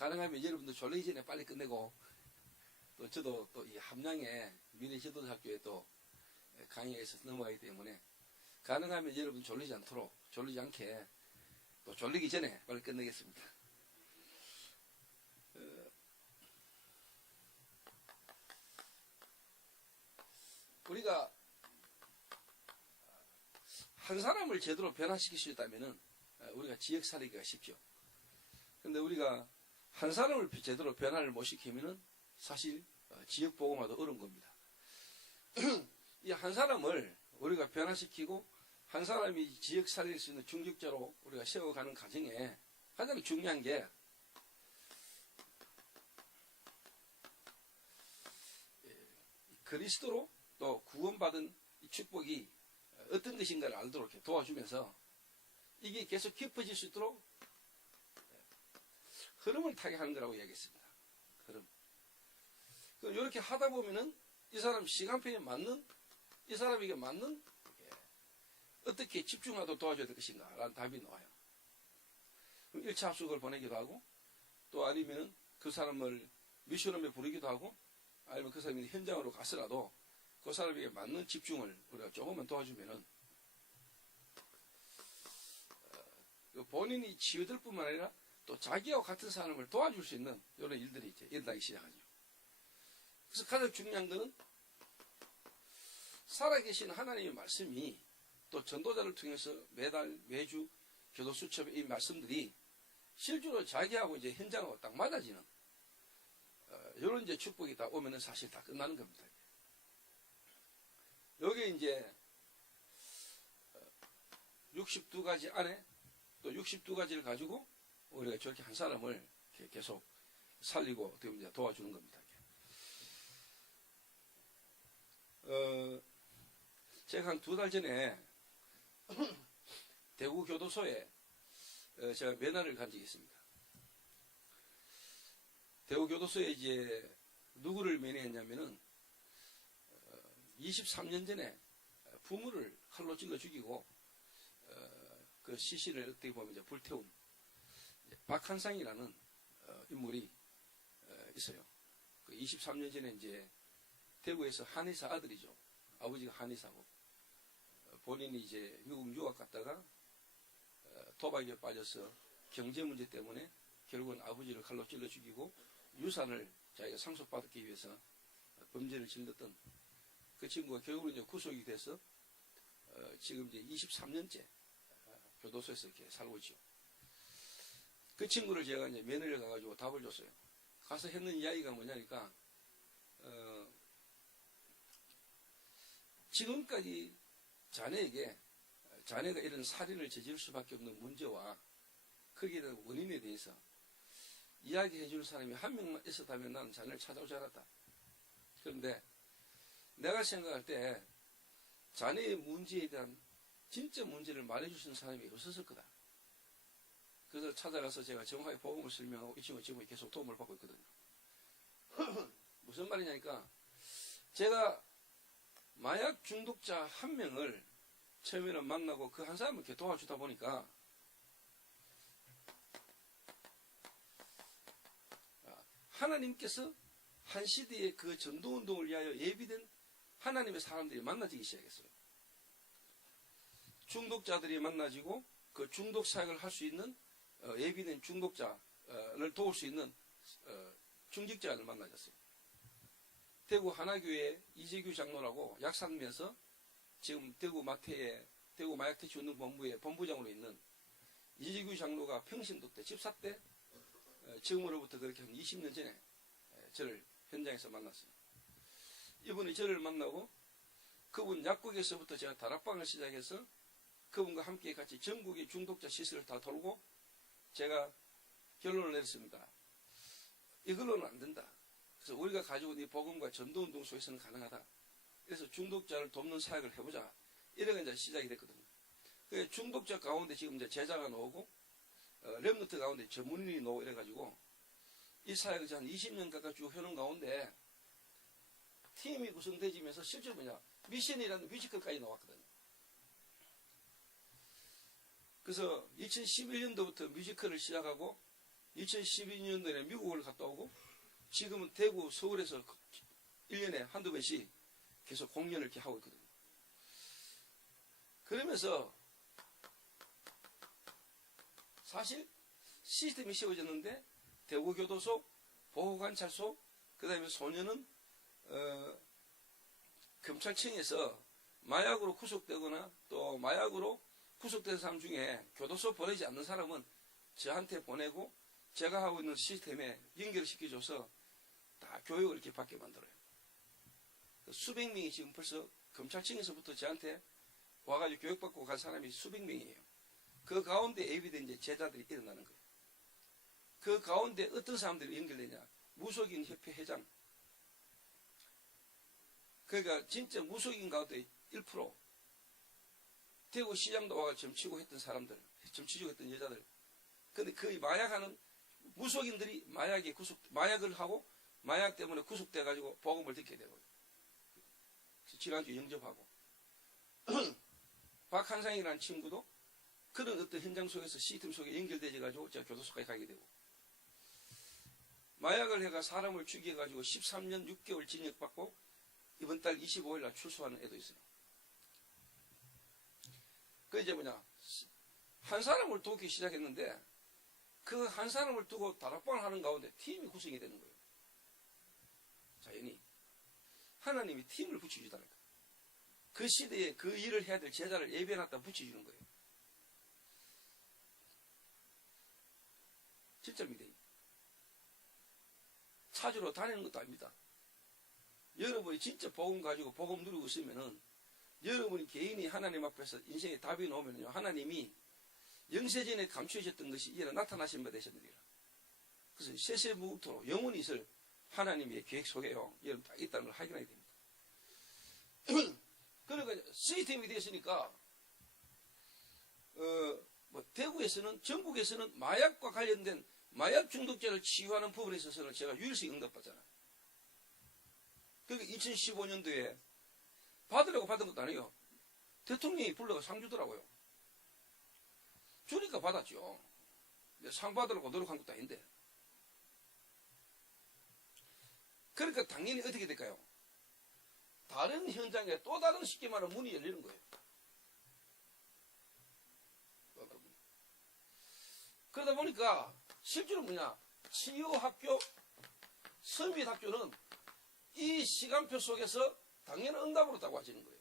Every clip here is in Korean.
가능하면 여러분들 졸리기 전에 빨리 끝내고, 또 저도 또 이 함양의 미래지도자학교에 또 강의에서 넘어가기 때문에 가능하면 여러분 졸리지 않도록, 졸리지 않게 또 졸리기 전에 빨리 끝내겠습니다. 우리가 한 사람을 제대로 변화시킬 수 있다면은 우리가 지역 살리기가 쉽죠. 근데 우리가 한 사람을 제대로 변화를 못 시키면은 사실 지역 보고마도 어려운 겁니다. 이 한 사람을 우리가 변화시키고 한 사람이 지역 살릴 수 있는 중직자로 우리가 세워가는 과정에 가장 중요한 게 그리스도로 또 구원받은 축복이 어떤 것인가를 알도록 이렇게 도와주면서 이게 계속 깊어질 수 있도록 흐름을 타게 하는 거라고 이야기했습니다. 흐름. 이렇게 하다 보면은 이 사람 시간표에 맞는, 이 사람에게 맞는 어떻게 집중하도록 도와줘야 될 것인가 라는 답이 나와요. 그럼 1차 합숙을 보내기도 하고, 또 아니면 그 사람을 미션홈에 부르기도 하고, 아니면 그 사람이 현장으로 가서라도 그 사람에게 맞는 집중을 우리가 조금만 도와주면은 본인이 치유될 뿐만 아니라 또 자기와 같은 사람을 도와줄 수 있는 이런 일들이 이제 일어나기 시작하죠. 그래서 가장 중요한 것은 살아계신 하나님의 말씀이 또 전도자를 통해서 매달 매주 교도 수첩의 이 말씀들이 실제로 자기하고 이제 현장하고 딱 맞아지는 이런 이제 축복이 다 오면은 사실 다 끝나는 겁니다. 여기 이제 62가지 안에 또 62가지를 가지고 우리가 저렇게 한 사람을 계속 살리고 어떻게 보면 도와주는 겁니다. 제가 한 2달 전에 대구 교도소에 제가 면회를 간 적이 있습니다. 대구 교도소에 이제 누구를 면회했냐면은 23년 전에 부모를 칼로 찔러 죽이고 그 시신을 어떻게 보면 이제 불태운 박한상이라는 인물이 있어요. 그 23년 전에 이제 대구에서 한의사 아들이죠. 아버지가 한의사고 본인이 이제 미국 유학 갔다가 도박에 빠져서 경제 문제 때문에 결국은 아버지를 칼로 찔러 죽이고 유산을 자기가 상속받기 위해서 범죄를 저질렀던 그 친구가 결국은 이제 구속이 돼서 지금 이제 23년째 교도소에서 이렇게 살고 있죠. 그 친구를 제가 이제 면회를 가가지고 답을 줬어요. 가서 했는 이야기가 뭐냐니까 지금까지 자네가 이런 살인을 저지를 수밖에 없는 문제와 거기에 대한 원인에 대해서 이야기해 줄 사람이 한 명만 있었다면 나는 자네를 찾아오지 않았다. 그런데 내가 생각할 때 자네의 문제에 대한 진짜 문제를 말해 주시는 사람이 없었을 거다. 그래서 찾아가서 제가 정확하게 복음을 설명하고 이 친구가 지금 계속 도움을 받고 있거든요. 무슨 말이냐니까 제가 마약 중독자 한 명을 처음에는 만나고 그 한 사람을 이렇게 도와주다 보니까 하나님께서 한 시대에 그 전도운동을 위하여 예비된 하나님의 사람들이 만나지기 시작했어요. 중독자들이 만나지고 그 중독 사역을 할 수 있는 예비된 중독자를 도울 수 있는 중직자를 만나졌어요. 대구 하나교회 이재규 장로라고 약산면에서 지금 대구 마태의 대구 마약퇴치운동본부의 본부장으로 있는 이재규 장로가 평신도 때 집사 때 지금으로부터 그렇게 한 20년 전에 저를 현장에서 만났어요. 이분이 저를 만나고 그분 약국에서부터 제가 다락방을 시작해서 그분과 함께 같이 전국의 중독자 시설을 다 돌고 제가 결론을 내렸습니다. 이걸로는 안 된다. 그래서 우리가 가지고 있는 복음과 전도운동 속에서는 가능하다. 그래서 중독자를 돕는 사역을 해보자. 이래가 이제 시작이 됐거든요. 그 중독자 가운데 지금 이제 제자가 나오고 렘너트 가운데 전문인이 나오고 이래가지고 이 사역을 한 20년 가까이 쭉 해놓은 가운데 팀이 구성되지면서 실제로 뭐냐 미션이라는 뮤지컬까지 나왔거든요. 그래서 2011년도부터 뮤지컬을 시작하고 2012년도에 미국을 갔다 오고 지금은 대구, 서울에서 1년에 한두 번씩 계속 공연을 이렇게 하고 있거든요. 그러면서 사실 시스템이 씌워졌는데 대구교도소, 보호관찰소, 그 다음에 소년은 검찰청에서 마약으로 구속되거나 또 마약으로 구속된 사람 중에 교도소 보내지 않는 사람은 저한테 보내고 제가 하고 있는 시스템에 연결시켜줘서 다 교육을 이렇게 받게 만들어요. 수백 명이 지금 벌써 검찰청에서부터 저한테 와가지고 교육받고 간 사람이 수백 명이에요. 그 가운데 예비된 이제 제자들이 일어나는 거예요. 그 가운데 어떤 사람들이 연결되냐? 무속인 협회 회장. 그러니까 진짜 무속인 가운데 1%. 대구 시장도 와가 점치고 했던 사람들, 점치고 했던 여자들. 근데 그 마약하는 무속인들이 마약을 하고 마약 때문에 구속돼가지고 복음을 듣게 되고. 지난주 영접하고. 박한상이라는 친구도 그런 어떤 현장 속에서 시스템 속에 연결되어가지고 제가 교도소까지 가게 되고. 마약을 해가 사람을 죽여가지고 13년 6개월 징역받고 이번 달 25일 날 출소하는 애도 있어요. 그 이제 뭐냐, 한 사람을 돕기 시작했는데 그 한 사람을 두고 다락방을 하는 가운데 팀이 구성이 되는 거예요. 자연히 하나님이 팀을 붙여주다니까. 그 시대에 그 일을 해야 될 제자를 예배해놨다 붙여주는 거예요. 진짜 믿어요. 찾으러 다니는 것도 아닙니다. 여러분이 진짜 복음 가지고 복음 누리고 있으면은 여러분이 개인이 하나님 앞에서 인생에 답이 나오면요, 하나님이 영세전에 감추어졌던 것이 이제 나타나신 바 되셨느니라. 그래서 세세무토록 영원히 있을 하나님의 계획 속에요, 여러분 딱 있다는 걸 확인해야 됩니다. 그러니까 시스템이 되었으니까 대구에서는, 전국에서는 마약과 관련된 마약 중독자를 치유하는 부분에 있어서는 제가 유일하게 응답받잖아요. 그러니까 2015년도에 받으려고 받은 것도 아니에요. 대통령이 불러가 상 주더라고요. 주니까 받았죠. 상 받으려고 노력한 것도 아닌데. 그러니까 당연히 어떻게 될까요? 다른 현장에 또 다른 쉽게 말하면 문이 열리는 거예요. 그러다 보니까 실제로 뭐냐, 치유학교, 서밋학교는 이 시간표 속에서 당연한 응답으로 딱 와지는 거예요.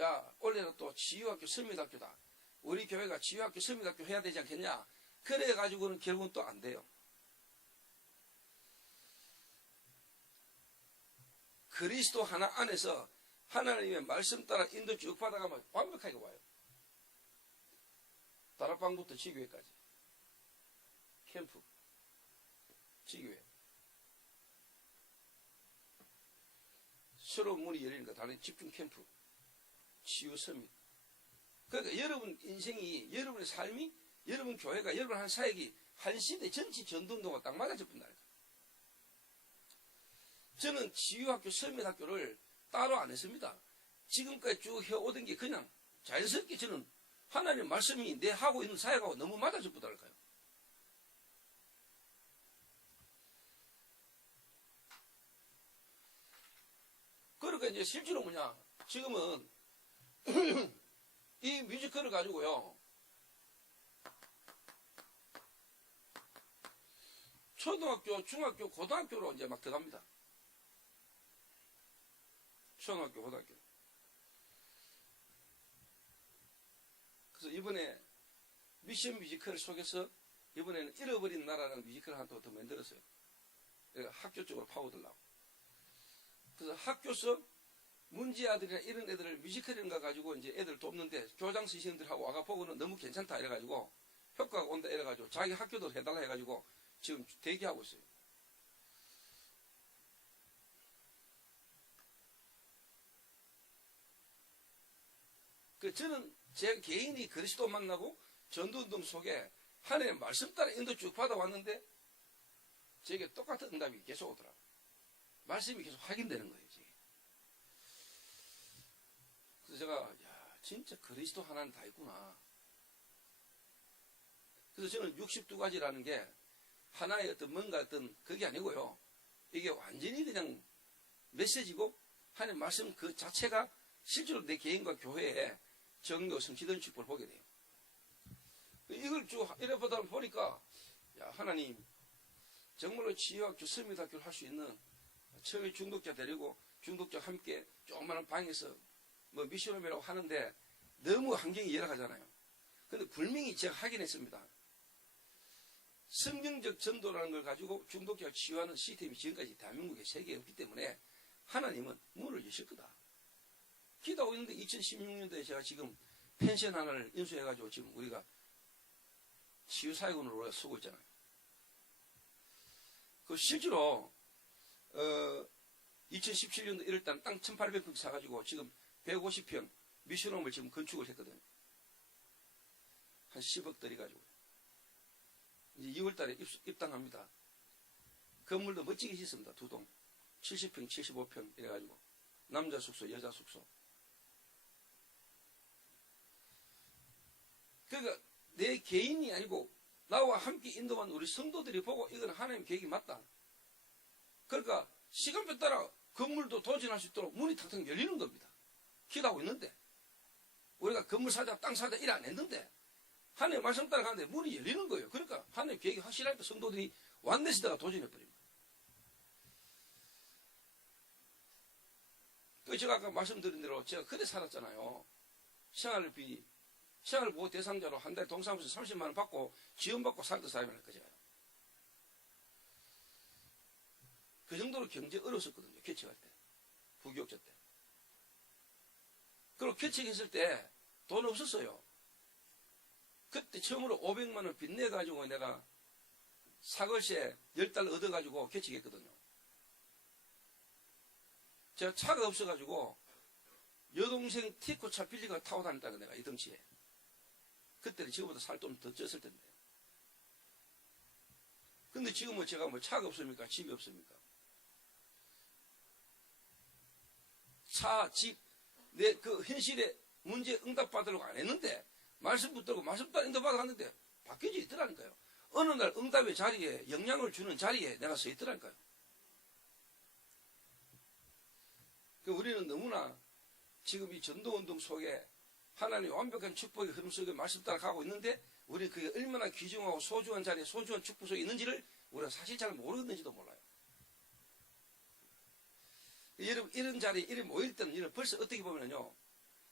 야, 올해는 또 치유학교, 서밋학교다. 우리 교회가 치유학교, 서밋학교 해야 되지 않겠냐? 그래가지고는 결국은 또 안 돼요. 그리스도 하나 안에서 하나님의 말씀 따라 인도 쭉 받아가면 완벽하게 와요. 다락방부터 지교회까지. 캠프, 지교회. 새로운 문이 열리니까 다른 집중 캠프, 치유 서밋. 그러니까 여러분 인생이, 여러분의 삶이, 여러분 교회가, 여러분 한 사역이 한 시대 전체 전동도가 딱 맞아져 본다니까. 저는 치유학교, 서밋학교를 따로 안 했습니다. 지금까지 쭉 해오던 게 그냥 자연스럽게 저는 하나님 말씀이 내 하고 있는 사역하고 너무 맞아져 보달까요. 그러니까 이제 실제로 뭐냐, 지금은 이 뮤지컬을 가지고요, 초등학교, 중학교, 고등학교로 이제 막 들어갑니다. 초등학교, 고등학교. 그래서 이번에 미션 뮤지컬 속에서 이번에는 잃어버린 나라라는 뮤지컬을 하나 더 만들었어요. 학교 쪽으로 파고들라고. 그래서 학교에서 문제아들이나 이런 애들을 뮤지컬인가 가지고 이제 애들 돕는데 교장 선생님들하고 와가 보고는 너무 괜찮다 이래가지고 효과가 온다 이래가지고 자기 학교도 해달라 해가지고 지금 대기하고 있어요. 그 저는 제 개인이 그리스도 만나고 전도운동 속에 하나님의 말씀 따라 인도 쭉 받아왔는데 제게 똑같은 응답이 계속 오더라고요. 말씀이 계속 확인되는 거예요. 이제. 그래서 제가 야, 진짜 그리스도 하나는 다 있구나. 그래서 저는 62가지라는 게 하나의 어떤 뭔가 어떤 그게 아니고요. 이게 완전히 그냥 메시지고 하나님 말씀 그 자체가 실제로 내 개인과 교회에 정교 성취된 축복을 보게 돼요. 이걸 쭉 이래 보다 보니까 야 하나님 정말로 치유학교 서밋학교를 할 수 있는 처음에 중독자 데리고 중독자 함께 조그마한 방에서 뭐 미션홈이라고 하는데 너무 환경이 열악하잖아요. 근데 분명히 제가 하긴 했습니다. 성경적 전도라는 걸 가지고 중독자를 치유하는 시스템이 지금까지 대한민국에 세계에 없기 때문에 하나님은 문을 여실 거다. 기도하고 있는데 2016년도에 제가 지금 펜션 하나를 인수해가지고 지금 우리가 치유사역원으로 우리가 쓰고 있잖아요. 그 실제로 2017년도 1월달 땅 1800평 사가지고 지금 150평 미션홈을 지금 건축을 했거든요. 한 10억 들여가지고 이제 2월달에 입당합니다. 건물도 멋지게 짓습니다. 2동 70평 75평 이래가지고 남자 숙소 여자 숙소. 그러니까 내 개인이 아니고 나와 함께 인도한 우리 성도들이 보고 이건 하나님 계획이 맞다. 그러니까 시간표 따라 건물도 도전할 수 있도록 문이 탁탁 열리는 겁니다. 기도하고 있는데 우리가 건물 사자 땅 사자 일 안 했는데 하나님 말씀 따라가는데 문이 열리는 거예요. 그러니까 하나님 계획이 확실하니까 성도들이 완내시다가 도전해버립니다. 그 제가 아까 말씀드린 대로 제가 그래 살았잖아요. 생활비 생활보호 대상자로 한 달에 동사무소 30만 원 받고 지원받고 살던 사람이랄까 제가. 그 정도로 경제 어려웠었거든요. 개척할 때. 부교육자 때. 그리고 개척했을 때 돈 없었어요. 그때 처음으로 500만 원 빚내가지고 내가 사거세 10달 얻어가지고 개척했거든요. 제가 차가 없어가지고 여동생 티코차 빌리가 타고 다녔다가 내가 이 덩치에. 그때는 지금보다 살 좀 더 쪘을 텐데. 근데 지금은 제가 뭐 차가 없습니까? 집이 없습니까? 차, 집, 내 그 현실에 문제 응답 받으려고 안 했는데, 말씀 붙들고 말씀 따라 응답 받아갔는데, 바뀌어져 있더라니까요. 어느 날 응답의 자리에, 영향을 주는 자리에 내가 서 있더라니까요. 우리는 너무나 지금 이 전도운동 속에 하나님의 완벽한 축복의 흐름 속에 말씀 따라 가고 있는데, 우리 그게 얼마나 귀중하고 소중한 자리에 소중한 축복 속에 있는지를 우리가 사실 잘 모르겠는지도 몰라요. 여러분, 이런 자리에 이렇게 모일 때는 여러분 벌써 어떻게 보면요.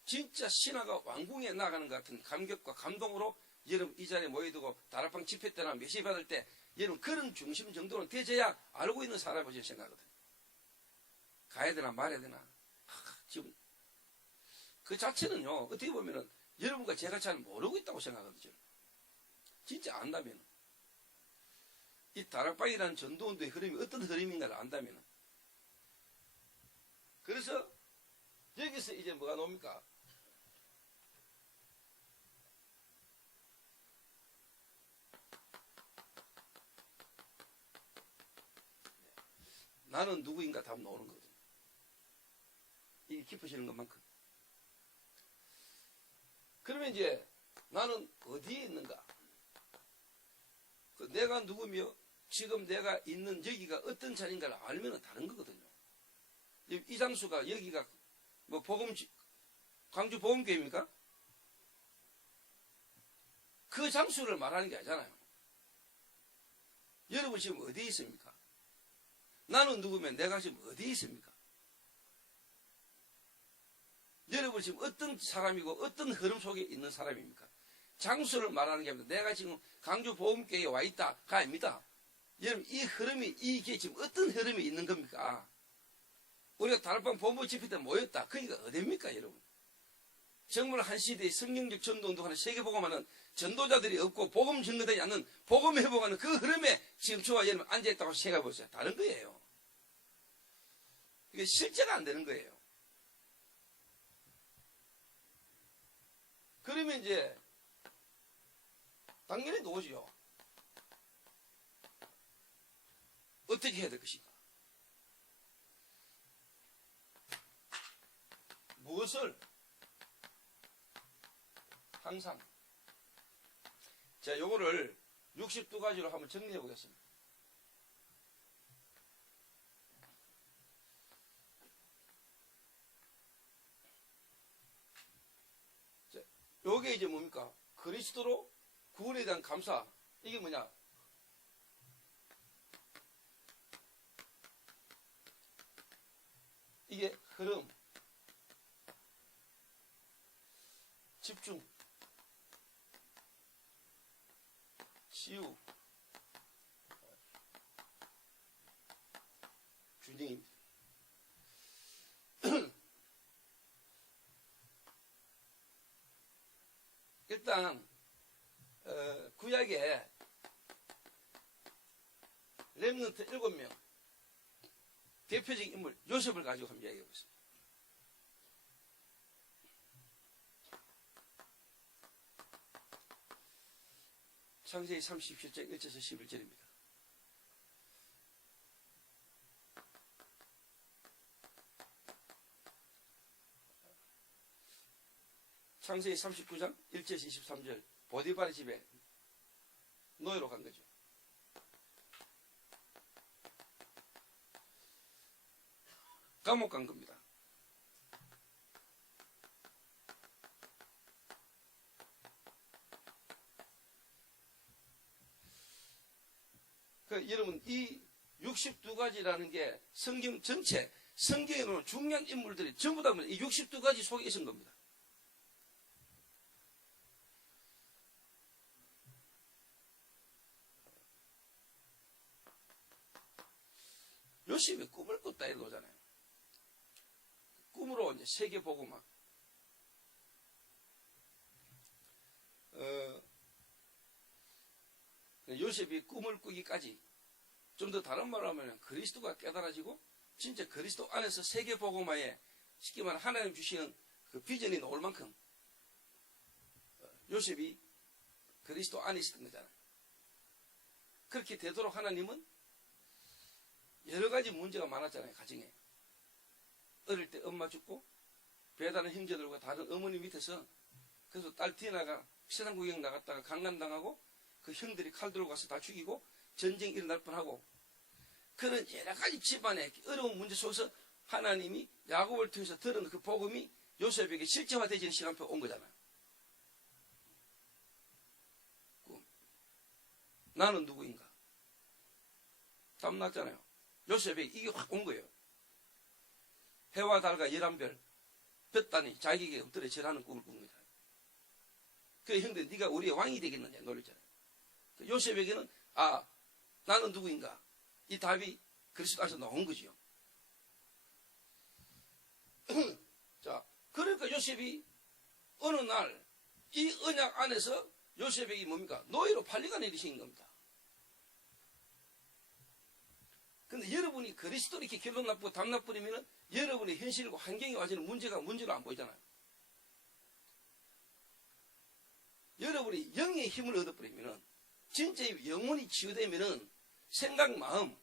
진짜 신화가 왕궁에 나가는 것 같은 감격과 감동으로 여러분 이 자리에 모여두고 다락방 집회 때나 메시지 받을 때 여러분 그런 중심 정도는 되져야 알고 있는 사람이라고 저는 생각하거든요. 가야 되나 말아야 되나. 지금 그 자체는요. 어떻게 보면은 여러분과 제가 잘 모르고 있다고 생각하거든요. 진짜 안다면은. 이 다락방이라는 전도운동의 흐름이 어떤 흐름인가를 안다면은. 그래서 여기서 이제 뭐가 나옵니까? 나는 누구인가 답 나오는 거거든요. 이게 깊어지는 것만큼. 그러면 이제 나는 어디에 있는가? 내가 누구며 지금 내가 있는 여기가 어떤 자리인가를 알면 다른 거거든요. 이 장소가 여기가 뭐 광주 보험교회입니까? 그 장소를 말하는 게 아니잖아요. 여러분 지금 어디에 있습니까? 나는 누구면 내가 지금 어디에 있습니까? 여러분 지금 어떤 사람이고 어떤 흐름 속에 있는 사람입니까? 장소를 말하는 게 아니라 내가 지금 강주 보험교회에 와 있다가 아닙니다. 여러분 이 흐름이 이게 지금 어떤 흐름이 있는 겁니까? 우리가 다락방 본부 집회 때 모였다. 그러니까 어디입니까 여러분? 정말 한 시대에 성경적 전도운동하는 세계복음하는 전도자들이 없고 복음 증거되지 않는 복음 회복하는 그 흐름에 지금 저와 여러분 앉아있다고 생각해보세요. 다른 거예요. 이게 실제가 안 되는 거예요. 그러면 이제 당연히 누구지요? 어떻게 해야 될 것인가? 무엇을 항상 자 요거를 62가지로 한번 정리해 보겠습니다. 요게 이제 뭡니까? 그리스도로 구원에 대한 감사. 이게 뭐냐? 이게 흐름, 집중, 치유, 균형입니다. 일단 구약에 렘넌트 7명 대표적인 인물 요셉을 가지고 한번 이야기해 보겠습니다. 창세기 37장 1절에서 11절입니다. 창세기 39장 1절에서 23절 보디발의 집에 노예로 간 거죠. 감옥 간 겁니다. 여러분 이 62가지라는 게 성경 전체 성경에 나오는 중요한 인물들이 전부 다 이 62가지 속에 있은 겁니다. 요셉이 꿈을 꿨다 이러잖아요. 꿈으로 이제 세계복음화. 요셉이 꿈을 꾸기까지 좀 더 다른 말로 하면 그리스도가 깨달아지고 진짜 그리스도 안에서 세계복음화에 쉽게 말하면 하나님 주시는 그 비전이 나올 만큼 요셉이 그리스도 안에 있었던 거잖아요. 그렇게 되도록 하나님은 여러 가지 문제가 많았잖아요. 가정에. 어릴 때 엄마 죽고 배다른 형제들과 다른 어머니 밑에서 그래서 딸 디나가 세상 구경 나갔다가 강간당하고 그 형들이 칼 들고 가서 다 죽이고 전쟁이 일어날 뻔하고 그런 여러 가지 집안의 어려운 문제 속에서 하나님이 야곱을 통해서 들은 그 복음이 요셉에게 실제화되지는 시간표가 온 거잖아요. 나는 누구인가? 답 났잖아요. 요셉에게 이게 확 온 거예요. 해와 달과 11별 볕단이 자기에게 엎드려 절하는 꿈을 꾼 거잖아요. 그 형들 네가 우리의 왕이 되겠느냐 놀랬잖아요. 요셉에게는 나는 누구인가? 이 답이 그리스도 안에서 나온 거지요. 자, 그러니까 요셉이 어느 날 이 언약 안에서 요셉에게 뭡니까? 노예로 팔려간 일이 생긴 겁니다. 근데 여러분이 그리스도로 이렇게 결론 나쁘고 답 나쁘리면은 여러분의 현실과 환경에 와서는 문제로 안 보이잖아요. 여러분이 영의 힘을 얻어버리면은 진짜 영혼이 치유되면은 생각, 마음,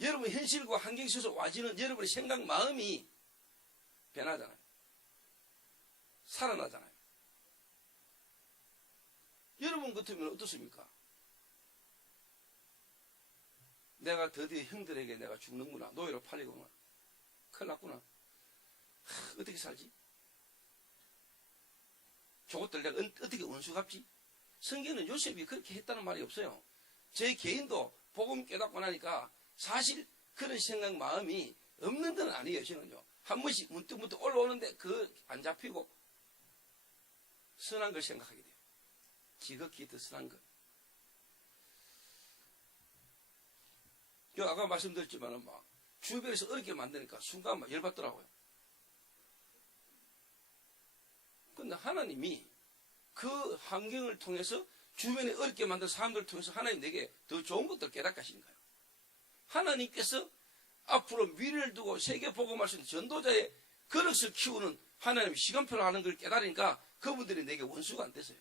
여러분 현실과 환경 속에서 와지는 여러분의 생각, 마음이 변하잖아요. 살아나잖아요. 여러분 같으면 어떻습니까? 내가 드디어 형들에게 내가 죽는구나. 노예로 팔리구나. 큰일 났구나. 어떻게 살지? 저것들 내가 어떻게 원수 갚지? 성경은 요셉이 그렇게 했다는 말이 없어요. 제 개인도 복음 깨닫고 나니까 사실 그런 생각 마음이 없는 데는 아니에요. 저는요. 한 번씩 문득문득 올라오는데 안 잡히고 선한 걸 생각하게 돼요. 지극히 더 선한 것. 아까 말씀드렸지만 막 주변에서 어렵게 만드니까 순간 막 열받더라고요. 근데 하나님이 그 환경을 통해서 주변에 어렵게 만든 사람들을 통해서 하나님 내게 더 좋은 것들을 깨닫게 하시는 거예요. 하나님께서 앞으로 미래를 두고 세계 복음할 수 있는 전도자의 그릇을 키우는 하나님의 시간표를 하는 걸 깨달으니까 그분들이 내게 원수가 안 되세요.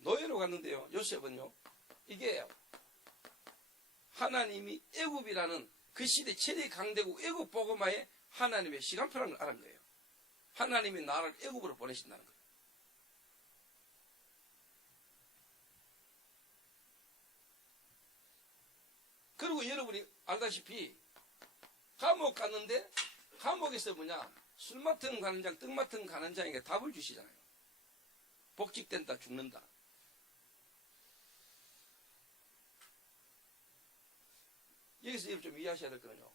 노예로 갔는데요. 요셉은요. 이게 하나님이 애굽이라는 그 시대 최대 강대국 애굽 복음화에 하나님의 시간표라는 걸 알은 거예요. 하나님이 나를 애굽으로 보내신다는 거예요. 그리고 여러분이 알다시피 감옥 갔는데 감옥에서 뭐냐? 술 맡은 간원장, 떡 맡은 간원장에게 답을 주시잖아요. 복직된다, 죽는다. 여기서 좀 이해하셔야 될 거는요.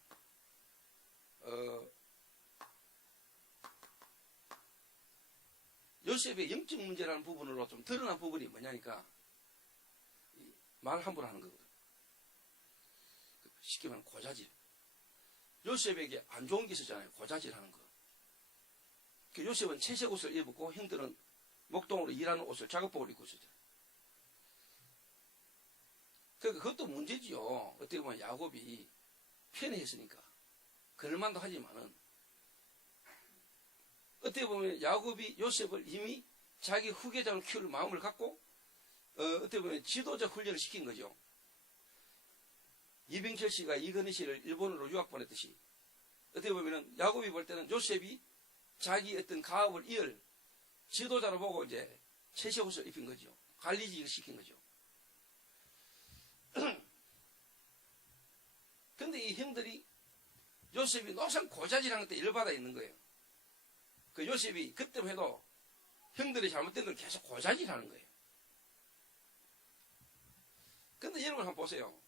요셉의 영적 문제라는 부분으로 좀 드러난 부분이 뭐냐니까 말 함부로 하는 거거든. 쉽게 말하면 고자질. 요셉에게 안 좋은 게 있었잖아요. 고자질 하는 거. 요셉은 채색 옷을 입었고 형들은 목동으로 일하는 옷을 작업복을 입고 있었잖아요. 그러니까 그것도 문제지요. 어떻게 보면 야곱이 편애했으니까. 그럴만도 하지만은 어떻게 보면 야곱이 요셉을 이미 자기 후계자로 키울 마음을 갖고 어떻게 보면 지도적 훈련을 시킨 거죠. 이병철 씨가 이건희 씨를 일본으로 유학 보냈듯이 어떻게 보면은 야곱이 볼 때는 요셉이 자기 어떤 가업을 이을 지도자로 보고 이제 채색 옷을 입힌 거죠. 관리직을 시킨 거죠. 근데 이 형들이 요셉이 노상 고자질한 것때 열받아 있는 거예요. 그 요셉이 그때 해도 형들이 잘못된 걸 계속 고자질하는 거예요. 근데 여러분 한번 보세요.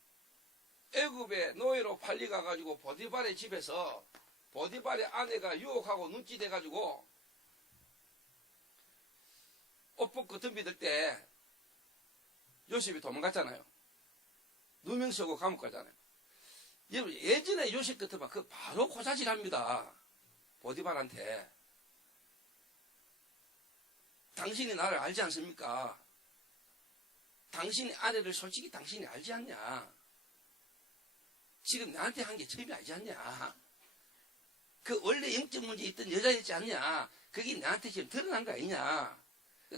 애굽에 노예로 팔려가가지고 보디발의 집에서 보디발의 아내가 유혹하고 눈치 대가지고 옷 벗고 덤비들 때 요셉이 도망갔잖아요. 누명 쓰고 감옥 가잖아요. 여러분 예전에 요셉 같으면 그 바로 고자질합니다. 보디발한테. 당신이 나를 알지 않습니까? 당신의 아내를 솔직히 당신이 알지 않냐? 지금 나한테 한 게 처음이 알지 않냐? 그 원래 영적 문제 있던 여자였지 않냐? 그게 나한테 지금 드러난 거 아니냐?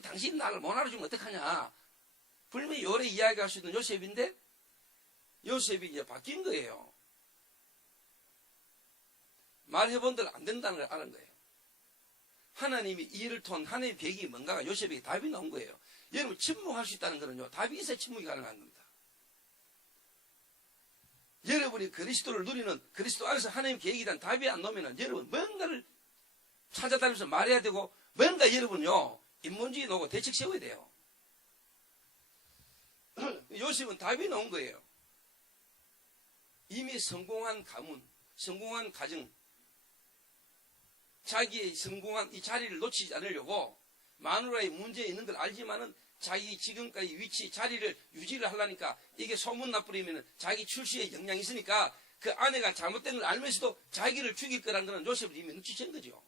당신이 나를 못 알아주면 어떡하냐? 분명히 요래 이야기할 수 있는 요셉인데 요셉이 이제 바뀐 거예요. 말해본들 안 된다는 걸 아는 거예요. 하나님이 이 일을 통한 하나님의 계획이 뭔가가 요셉에게 답이 나온 거예요. 여러분 침묵할 수 있다는 거는요. 답이 있어야 침묵이 가능한 겁니다. 여러분이 그리스도를 누리는 그리스도 안에서 하나님 계획에 대한 답이 안 나오면 여러분 뭔가를 찾아다니면서 말해야 되고 뭔가 여러분요. 인문주의 놓고 대책 세워야 돼요. 요셉은 답이 나온 거예요. 이미 성공한 가문, 성공한 가정, 자기의 성공한 이 자리를 놓치지 않으려고 마누라의 문제에 있는 걸 알지만은 자기 지금까지 위치, 자리를 유지를 하려니까 이게 소문 나뿌리면 자기 출시에 영향이 있으니까 그 아내가 잘못된 걸 알면서도 자기를 죽일 거라는 건 요셉을 이미 눈치챈 거죠.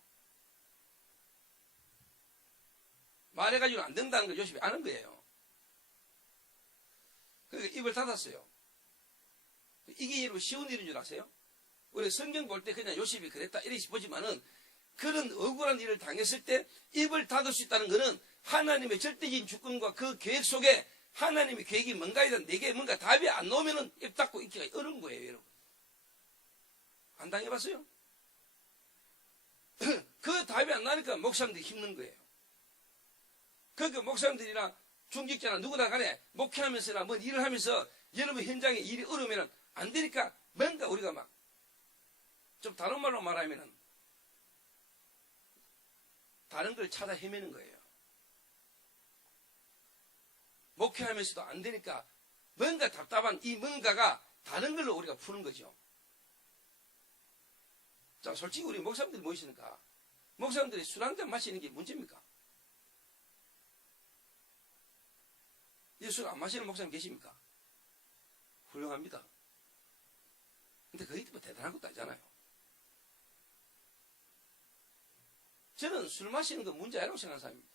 말해가지고는 안 된다는 걸 요셉이 아는 거예요. 그러니까 입을 닫았어요. 이게 여러분 쉬운 일인 줄 아세요? 우리 성경 볼 때 그냥 요셉이 그랬다 이렇게 보지만은 그런 억울한 일을 당했을 때 입을 닫을 수 있다는 것은 하나님의 절대적인 주권과 그 계획 속에 하나님의 계획이 뭔가에 대한 내게 뭔가 답이 안 나오면은 입 닫고 있기가 어려운 거예요, 여러분. 안 당해봤어요? 그 답이 안 나니까 목사님들이 힘든 거예요. 그러니까 목사님들이나 중직자나 누구나 간에 목회하면서나 뭐 일을 하면서 여러분 현장에 일이 어려우면 안 되니까 뭔가 우리가 막 좀 다른 말로 말하면은 다른 걸 찾아 헤매는 거예요. 목회하면서도 안 되니까 뭔가 답답한 이 뭔가가 다른 걸로 우리가 푸는 거죠. 자, 솔직히 우리 목사님들이 모이시니까 목사님들이 술 한잔 마시는 게 문제입니까? 이 술 안 마시는 목사님 계십니까? 훌륭합니다. 근데 그게 뭐 대단한 것도 아니잖아요. 저는 술 마시는 건 문제 아니라고 생각하는 사람입니다.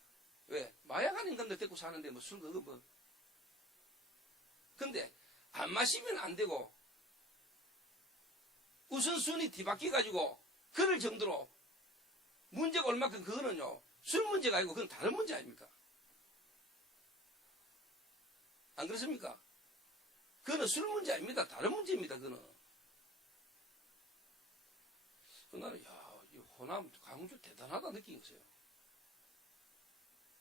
왜? 마약 아닌 건데 데리고 사는데 뭐 술 그거 뭐. 근데 안 마시면 안 되고 우선순위 뒤바뀌어가지고 그럴 정도로 문제가 올 만큼 그거는요. 술 문제가 아니고 그건 다른 문제 아닙니까? 안 그렇습니까? 그거는 술 문제 아닙니다. 다른 문제입니다. 그거는. 나는 이 호남 강주 대단하다 느낀 거예요.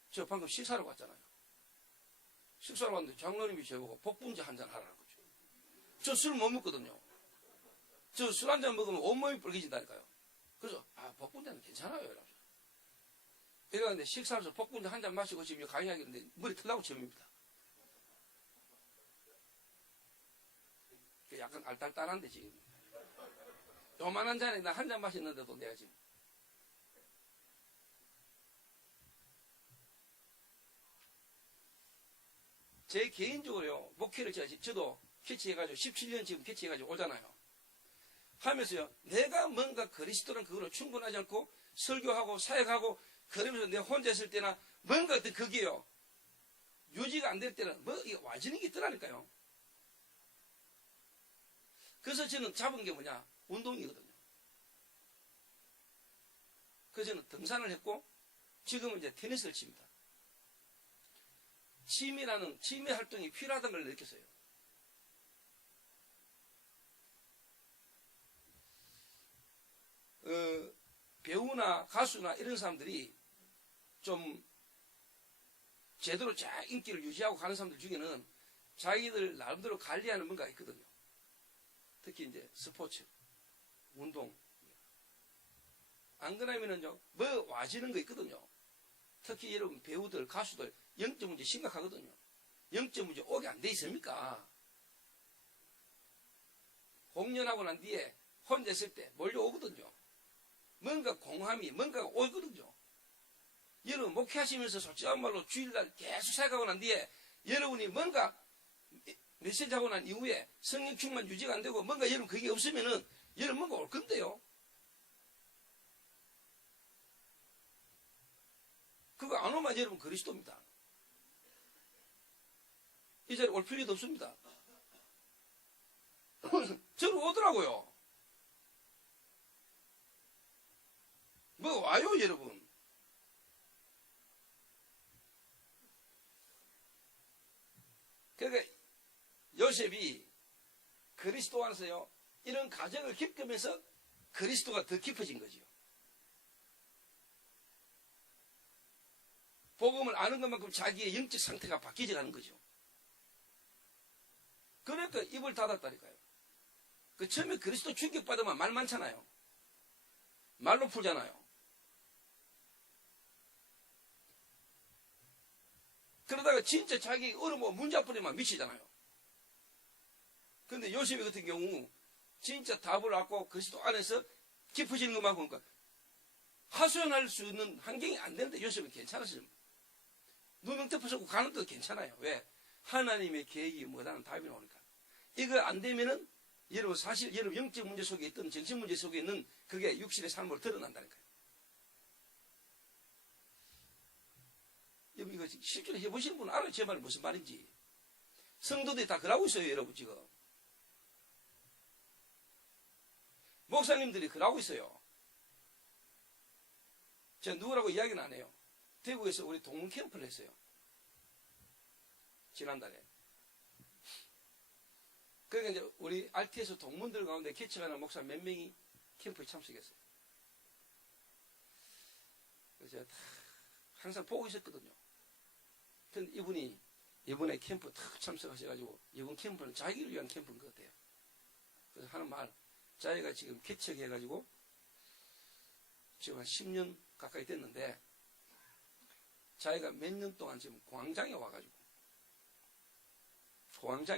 저 방금 식사를 갔잖아요. 식사를 갔는데 장로님이 저보고 복분자 한잔 하라는 거죠. 저 술 못 먹거든요. 저 술 한 잔 먹으면 온몸이 빨개진다니까요. 그래서 복분자는 괜찮아요. 이러면서. 이러는데 식사하면서 복분자 한 잔 마시고 지금 강의하겠는데 머리 털나고 처음입니다. 약간 알딸딸한데 지금. 요만한 잔에 나 한 잔 마셨는데도 내가 지금. 제 개인적으로요, 목회를 저도 캐치해가지고 17년 지금 캐치해가지고 오잖아요. 하면서요, 내가 뭔가 그리스도는 그걸로 충분하지 않고 설교하고 사역하고 그러면서 내가 혼자 있을 때나 뭔가 어떤 그게요, 유지가 안 될 때는 뭐 이게 와지는 게 있더라니까요. 그래서 저는 잡은 게 뭐냐? 운동이거든요. 그래서 저는 등산을 했고 지금은 이제 테니스를 칩니다. 취미 활동이 필요하다는 걸 느꼈어요. 배우나 가수나 이런 사람들이 좀 제대로 잘 인기를 유지하고 가는 사람들 중에는 자기들 나름대로 관리하는 뭔가 있거든요. 특히 이제 스포츠, 운동. 안 그러면은요, 뭐 와지는 거 있거든요. 특히 여러분 배우들, 가수들 영적 문제 심각하거든요. 영적 문제 오게 안 돼 있습니까? 공연하고 난 뒤에 혼자 있을 때 몰려오거든요. 뭔가 공함이 뭔가가 오거든요. 여러분 목회하시면서 솔직한 말로 주일날 계속 생각하고 난 뒤에 여러분이 뭔가 메시지 하고 난 이후에 성령 충만 유지가 안 되고 뭔가 여러분 그게 없으면은 여러분 뭔가 올 건데요. 그거 안 오면 여러분 그리스도입니다. 이 자리에 올 필요도 없습니다. 저로 오더라고요. 뭐 와요 여러분. 그러니까 요셉이 그리스도 안에서요 이런 과정을 겪으면서 그리스도가 더 깊어진 거지요. 복음을 아는 것만큼 자기의 영적 상태가 바뀌어 가는 거죠. 그러니까 입을 닫았다니까요. 그 처음에 그리스도 충격받으면 말 많잖아요. 말로 풀잖아요. 그러다가 진짜 자기 어려워 문자뿌리만 미치잖아요. 그런데 요셉이 같은 경우 진짜 답을 얻고 그리스도 안에서 깊어지는 것만 보니까 하소연할 수 있는 환경이 안 되는데 요셉은 괜찮았어요. 누명 덮어서고 가는 데도 괜찮아요. 왜? 하나님의 계획이 뭐다는 답이 나오니까. 이거 안 되면은 여러분 사실 여러분 영적 문제 속에 있던 정신 문제 속에 있는 그게 육신의 삶으로 드러난다니까요. 여러분 이거 실제로 해보시는 분은 알아요. 제 말이 무슨 말인지. 성도들이 다 그러고 있어요. 여러분 지금. 목사님들이 그러고 있어요. 제가 누구라고 이야기는 안 해요. 대구에서 우리 동문 캠프를 했어요. 지난달에. 그러니까 이제 우리 RT에서 동문들 가운데 개척하는 목사 몇 명이 캠프에 참석했어요. 그래서 제가 항상 보고 있었거든요. 근데 이분이 이번에 캠프 탁 참석하셔가지고 이번 캠프는 자기를 위한 캠프인 것 같아요. 그래서 하는 말, 자기가 지금 개척해가지고 지금 한 10년 가까이 됐는데 자기가 몇 년 동안 지금 공황장애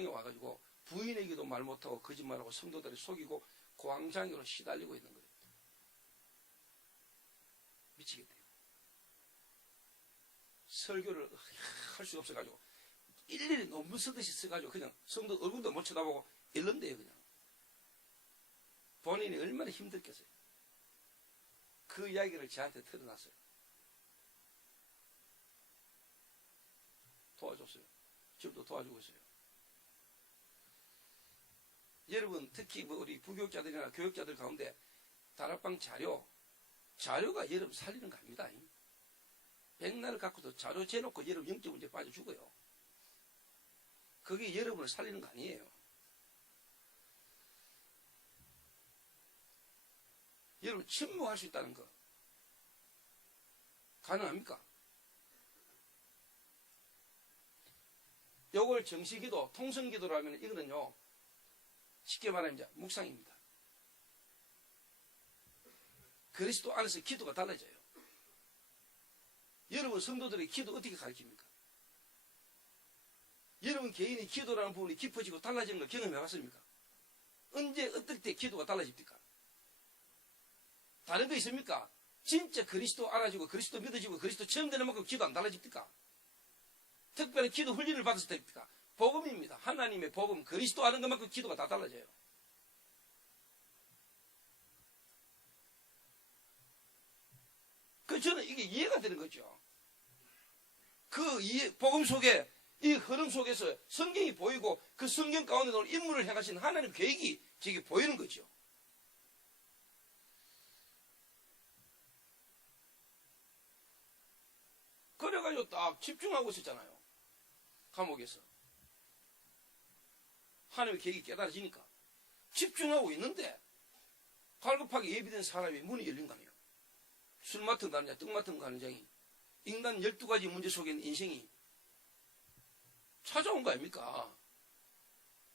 와가지고 부인에게도 말 못하고 거짓말하고 성도들을 속이고 공황장애로 시달리고 있는 거예요. 미치겠대요. 설교를 할 수가 없어가지고 일일이 논문 쓰듯이 써가지고 그냥 성도 얼굴도 못 쳐다보고 이런데요 그냥. 본인이 얼마나 힘들겠어요. 그 이야기를 저한테 털어놨어요. 도와줬어요. 지금도 도와주고 있어요. 여러분 특히 뭐 우리 부교육자들이나 교육자들 가운데 다락방 자료가 여러분 살리는 거 아닙니다. 백날을 갖고도 자료 재놓고 여러분 영적 문제 빠져 죽어요. 그게 여러분을 살리는 거 아니에요. 여러분 침묵할 수 있다는 거 가능합니까? 요걸 정시기도, 통성기도라면 이거는요 쉽게 말하면 이제 묵상입니다. 그리스도 안에서 기도가 달라져요. 여러분 성도들의 기도 어떻게 가르칩니까? 여러분 개인이 기도라는 부분이 깊어지고 달라지는 걸 경험해 봤습니까? 언제 어떨 때 기도가 달라집니까? 다른 거 있습니까? 진짜 그리스도 알아지고 그리스도 믿어지고 그리스도 처음 되는 만큼 기도 안 달라집니까? 특별히 기도 훈련을 받았을 때입니까? 복음입니다. 하나님의 복음, 그리스도 아는 것만큼 기도가 다 달라져요. 그 저는 이게 이해가 되는 거죠. 그 복음 속에 이 흐름 속에서 성경이 보이고 그 성경 가운데 나오는 인물을 향하신 하나님 계획이 저게 보이는 거죠. 그래가지고 딱 집중하고 있었잖아요. 감옥에서. 하나님의 계획이 깨달아지니까. 집중하고 있는데 갈급하게 예비된 사람이 문이 열린 거 아니에요. 술 맡은 가느냐, 떡 맡은 가느냐이 인간 12가지 문제 속에 있는 인생이 찾아온 거 아닙니까?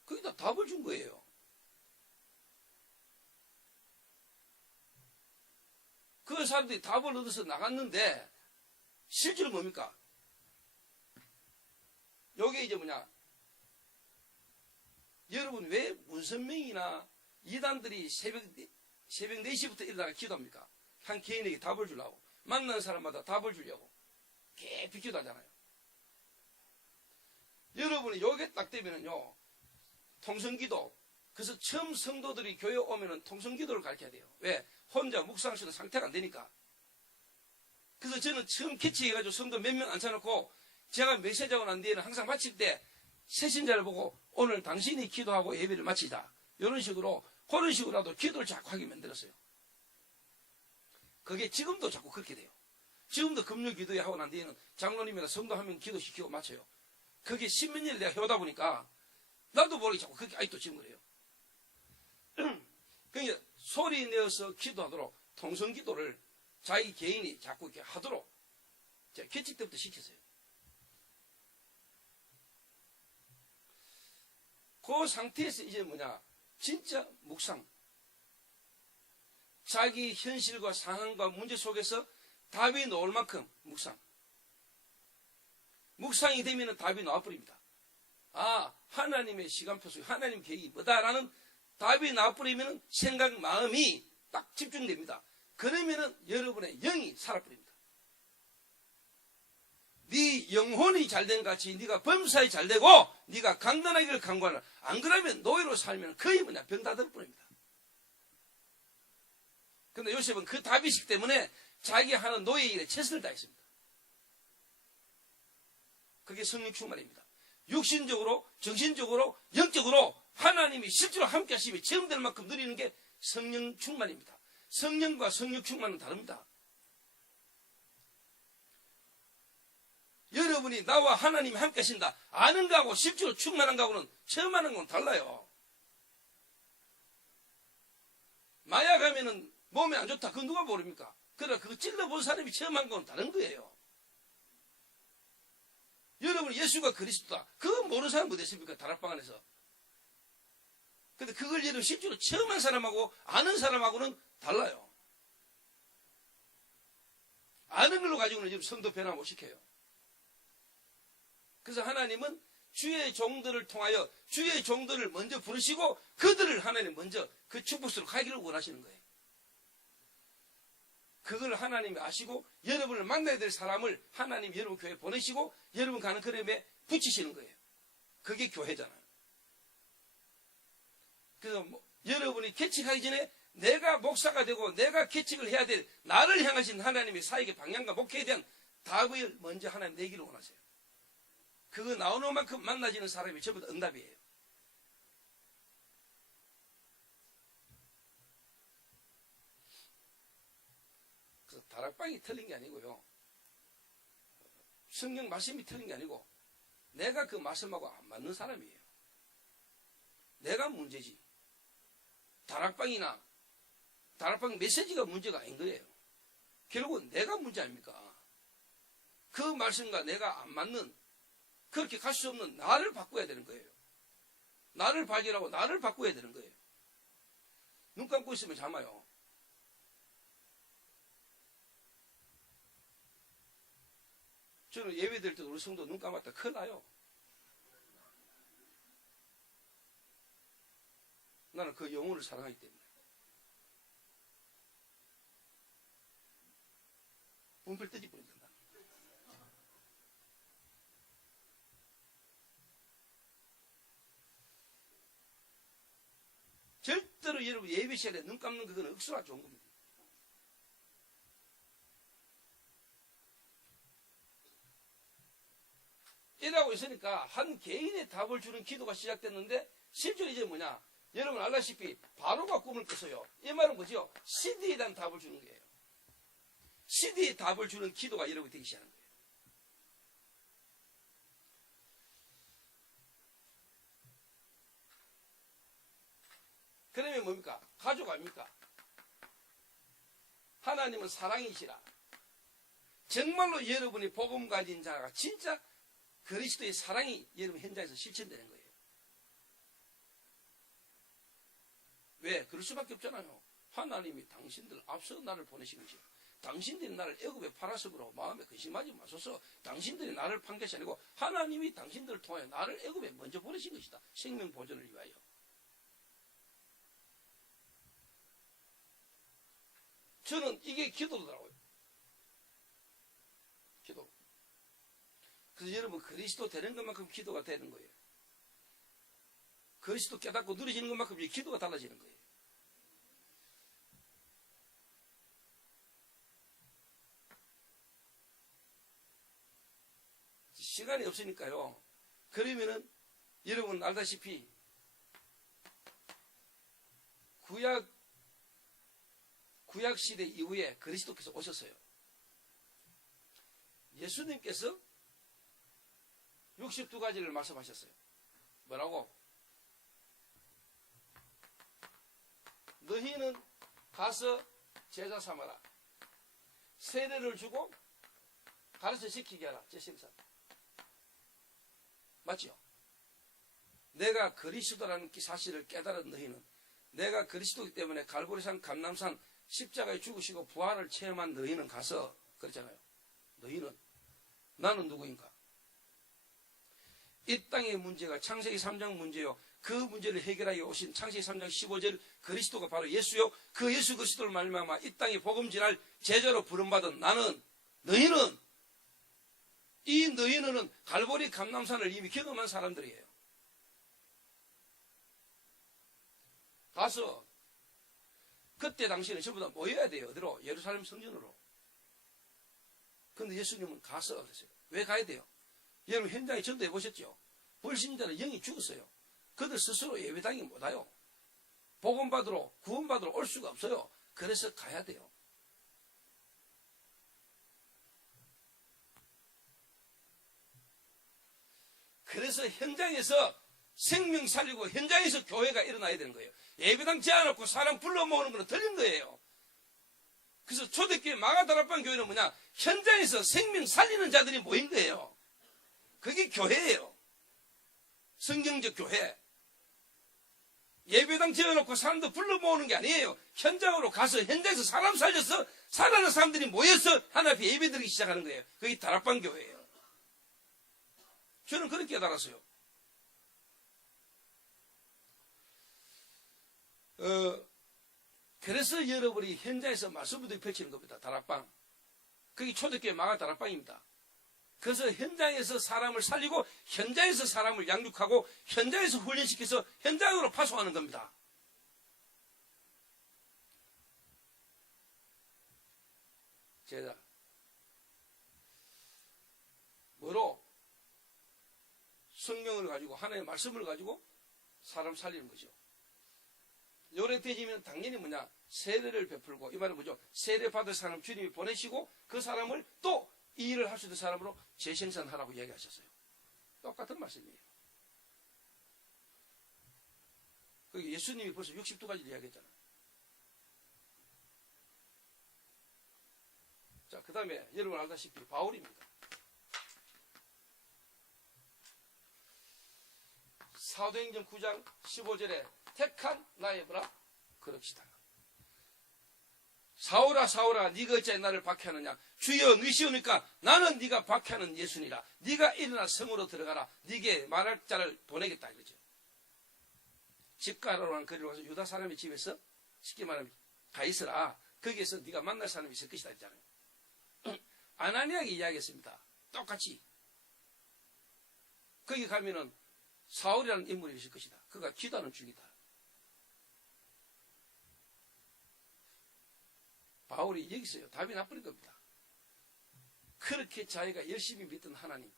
거기다 답을 준 거예요. 그 사람들이 답을 얻어서 나갔는데 실제로 뭡니까? 요게 이제 뭐냐? 여러분 왜 문선명이나 이단들이 새벽 4시부터 일어나가 기도합니까? 한 개인에게 답을 주려고. 만나는 사람마다 답을 주려고. 깊이 기도하잖아요. 여러분이 요게 딱 되면은요, 통성기도. 그래서 처음 성도들이 교회 오면은 통성기도를 가르쳐야 돼요. 왜? 혼자 묵상하시는 상태가 안 되니까. 그래서 저는 처음 캐치해가지고 성도 몇 명 앉혀놓고 제가 메시지하고 난 뒤에는 항상 마칠 때 새신자를 보고 오늘 당신이 기도하고 예배를 마치자. 이런 식으로, 그런 식으로라도 기도를 자꾸 하게 만들었어요. 그게 지금도 자꾸 그렇게 돼요. 지금도 금요 기도회 하고 난 뒤에는 장로님이나 성도 한 명 기도시키고 마쳐요. 그게 10몇 년을 내가 해오다 보니까 나도 모르게 자꾸 그렇게 아직도 지금 그래요. 그러니까 소리 내어서 기도하도록 통성 기도를 자기 개인이 자꾸 이렇게 하도록 제가 규칙 때부터 시켰어요. 그 상태에서 이제 뭐냐, 진짜 묵상. 자기 현실과 상황과 문제 속에서 답이 나올 만큼 묵상. 묵상이 되면 답이 나와버립니다. 아, 하나님의 시간표 속에 하나님 계획이 뭐다라는 답이 나와버리면 생각, 마음이 딱 집중됩니다. 그러면은 여러분의 영이 살아버립니다. 네 영혼이 잘된 같이 네가 범사에 잘되고 네가 강건하기를 강구하는, 안 그러면 노예로 살면 거의 뭐냐, 병 다 들어버립니다. 근데 요셉은 그 답이 있기 때문에 자기 하는 노예 일에 최선을 다했습니다. 그게 성령 충만입니다. 육신적으로, 정신적으로, 영적으로 하나님이 실제로 함께 하심이 체험될 만큼 누리는 게 성령 충만입니다. 성령과 성령 충만은 다릅니다. 여러분이 나와 하나님이 함께 하신다 아는 거하고 실제로 충만한 거하고는 체험 하는 건 달라요. 마약하면은 몸에 안 좋다, 그건 누가 모릅니까? 그러나 그거 찔러본 사람이 체험한 건 다른 거예요. 여러분 예수가 그리스도다, 그거 모르는 사람 어디 있습니까? 다락방 안에서. 근데 그걸 여러분 실제로 체험한 사람하고 아는 사람하고는 달라요. 아는 걸로 가지고는 지금 성도 변화 못 시켜요. 그래서 하나님은 주의 종들을 통하여 주의 종들을 먼저 부르시고 그들을 하나님 먼저 그 축복으로 가기를 원하시는 거예요. 그걸 하나님이 아시고 여러분을 만나야 될 사람을 하나님 여러분 교회에 보내시고 여러분 가는 걸음에 붙이시는 거예요. 그게 교회잖아요. 그래서 여러분이 개척하기 전에 내가 목사가 되고 내가 개척을 해야 될 나를 향하신 하나님의 사역의 방향과 목회에 대한 답을 먼저 하나님 내기를 원하세요. 그거 나오는 만큼 만나지는 사람이 전부 다 응답이에요. 그래서 다락방이 틀린 게 아니고요. 성경 말씀이 틀린 게 아니고 내가 그 말씀하고 안 맞는 사람이에요. 내가 문제지. 다락방이나 다락방 메시지가 문제가 아닌 거예요. 결국은 내가 문제 아닙니까? 그 말씀과 내가 안 맞는, 그렇게 갈 수 없는 나를 바꿔야 되는 거예요. 나를 발견하고 나를 바꿔야 되는 거예요. 눈 감고 있으면 잠아요. 저는 예배 드릴 때도 우리 성도 눈 감았다 큰일 나요. 나는 그 영혼을 사랑하기 때문에. 분필 뜨지 버린다. 절대로 여러분 예배 시간에 눈 감는 그거는 억수가 좋은 겁니다. 이라고 있으니까 한 개인의 답을 주는 기도가 시작됐는데 실제로 이제 뭐냐? 여러분 알다시피 바로가 꿈을 꿨어요. 이 말은 뭐죠? CD에 대한 답을 주는 거예요. CD에 답을 주는 기도가 여러분이 되기 시작하는 거예요. 그러면 뭡니까? 가족 아닙니까? 하나님은 사랑이시라. 정말로 여러분이 복음 가진 자가 진짜 그리스도의 사랑이 여러분 현장에서 실천되는 거예요. 왜? 그럴 수밖에 없잖아요. 하나님이 당신들 앞서 나를 보내신 것이요. 당신들이 나를 애굽에 팔아서으로 마음에 근심하지 마소서. 당신들이 나를 판 것이 아니고 하나님이 당신들을 통하여 나를 애굽에 먼저 보내신 것이다. 생명 보존을 위하여. 저는 이게 기도더라고요. 기도. 그래서 여러분 그리스도 되는 것만큼 기도가 되는 거예요. 그리스도 깨닫고 누리시는 것만큼 기도가 달라지는 거예요. 시간이 없으니까요. 그러면은 여러분 알다시피 구약 시대 이후에 그리스도께서 오셨어요. 예수님께서 62가지를 말씀하셨어요. 뭐라고? 너희는 가서 제자 삼아라. 세례를 주고 가르쳐 시키게 하라. 제 생산. 맞죠? 내가 그리스도라는 사실을 깨달은 너희는 내가 그리스도이기 때문에 갈보리산 감람산 십자가에 죽으시고 부활을 체험한 너희는 가서 그랬잖아요. 너희는 나는 누구인가? 이 땅의 문제가 창세기 3장 문제요. 그 문제를 해결하여 오신 창세기 3장 15절 그리스도가 바로 예수요. 그 예수 그리스도를 말미암아 이 땅에 복음 전할 제자로 부름받은 나는 너희는 이 너희는 갈보리 감람산을 이미 경험한 사람들이에요. 가서 그때 당시에는 전부 다 모여야 돼요. 어디로? 예루살렘 성전으로. 그런데 예수님은 가서 그랬어요. 왜 가야 돼요? 여러분 현장에 전도해 보셨죠? 불신자는 영이 죽었어요. 그들 스스로 예배당에 못 와요. 복음받으러 구원받으러 올 수가 없어요. 그래서 가야 돼요. 그래서 현장에서 생명 살리고 현장에서 교회가 일어나야 되는 거예요. 예배당 제안놓고 사람 불러 모으는 건 틀린 거예요. 그래서 초대교회 마가다락방 교회는 뭐냐? 현장에서 생명 살리는 자들이 모인 거예요. 그게 교회예요. 성경적 교회. 예배당 지어놓고 사람들 불러 모으는 게 아니에요. 현장으로 가서 현장에서 사람 살려서 살아나는 사람들이 모여서 하나님 앞에 예배드리기 시작하는 거예요. 그게 다락방 교회예요. 저는 그렇게 깨달았어요. 그래서 여러분이 현장에서 말씀부터 펼치는 겁니다. 다락방. 그게 초대교회 마가 다락방입니다. 그래서 현장에서 사람을 살리고 현장에서 사람을 양육하고 현장에서 훈련시켜서 현장으로 파송하는 겁니다. 제자. 뭐로? 성경을 가지고 하나님의 말씀을 가지고 사람 살리는 거죠. 요래 되지면 당연히 뭐냐? 세례를 베풀고, 이 말은 뭐죠? 세례 받을 사람 주님이 보내시고 그 사람을 또 이 일을 할 수 있는 사람으로 재생산하라고 이야기하셨어요. 똑같은 말씀이에요. 그게 예수님이 벌써 62가지를 이야기했잖아요. 자, 그 다음에 여러분 알다시피 바울입니다. 사도행전 9장 15절에 택한 나의 뭐라? 그럽시다. 사울아 사울아 네가 어찌 나를 박해하느냐. 주여 너시오니까 나는 네가 박해하는 예수니라. 네가 일어나 성으로 들어가라. 네게 말할 자를 보내겠다 이거죠. 집가로라는 거리로 가서 유다 사람의 집에서 쉽게 말하면 가 있어라. 거기에서 네가 만날 사람이 있을 것이다 했잖아요. 아나니아가 이야기했습니다. 똑같이 거기 가면은 사울이라는 인물이 있을 것이다. 그가 기도하는 중이다. 바울이 여기서요 답이 나버린 겁니다. 그렇게 자기가 열심히 믿던 하나님,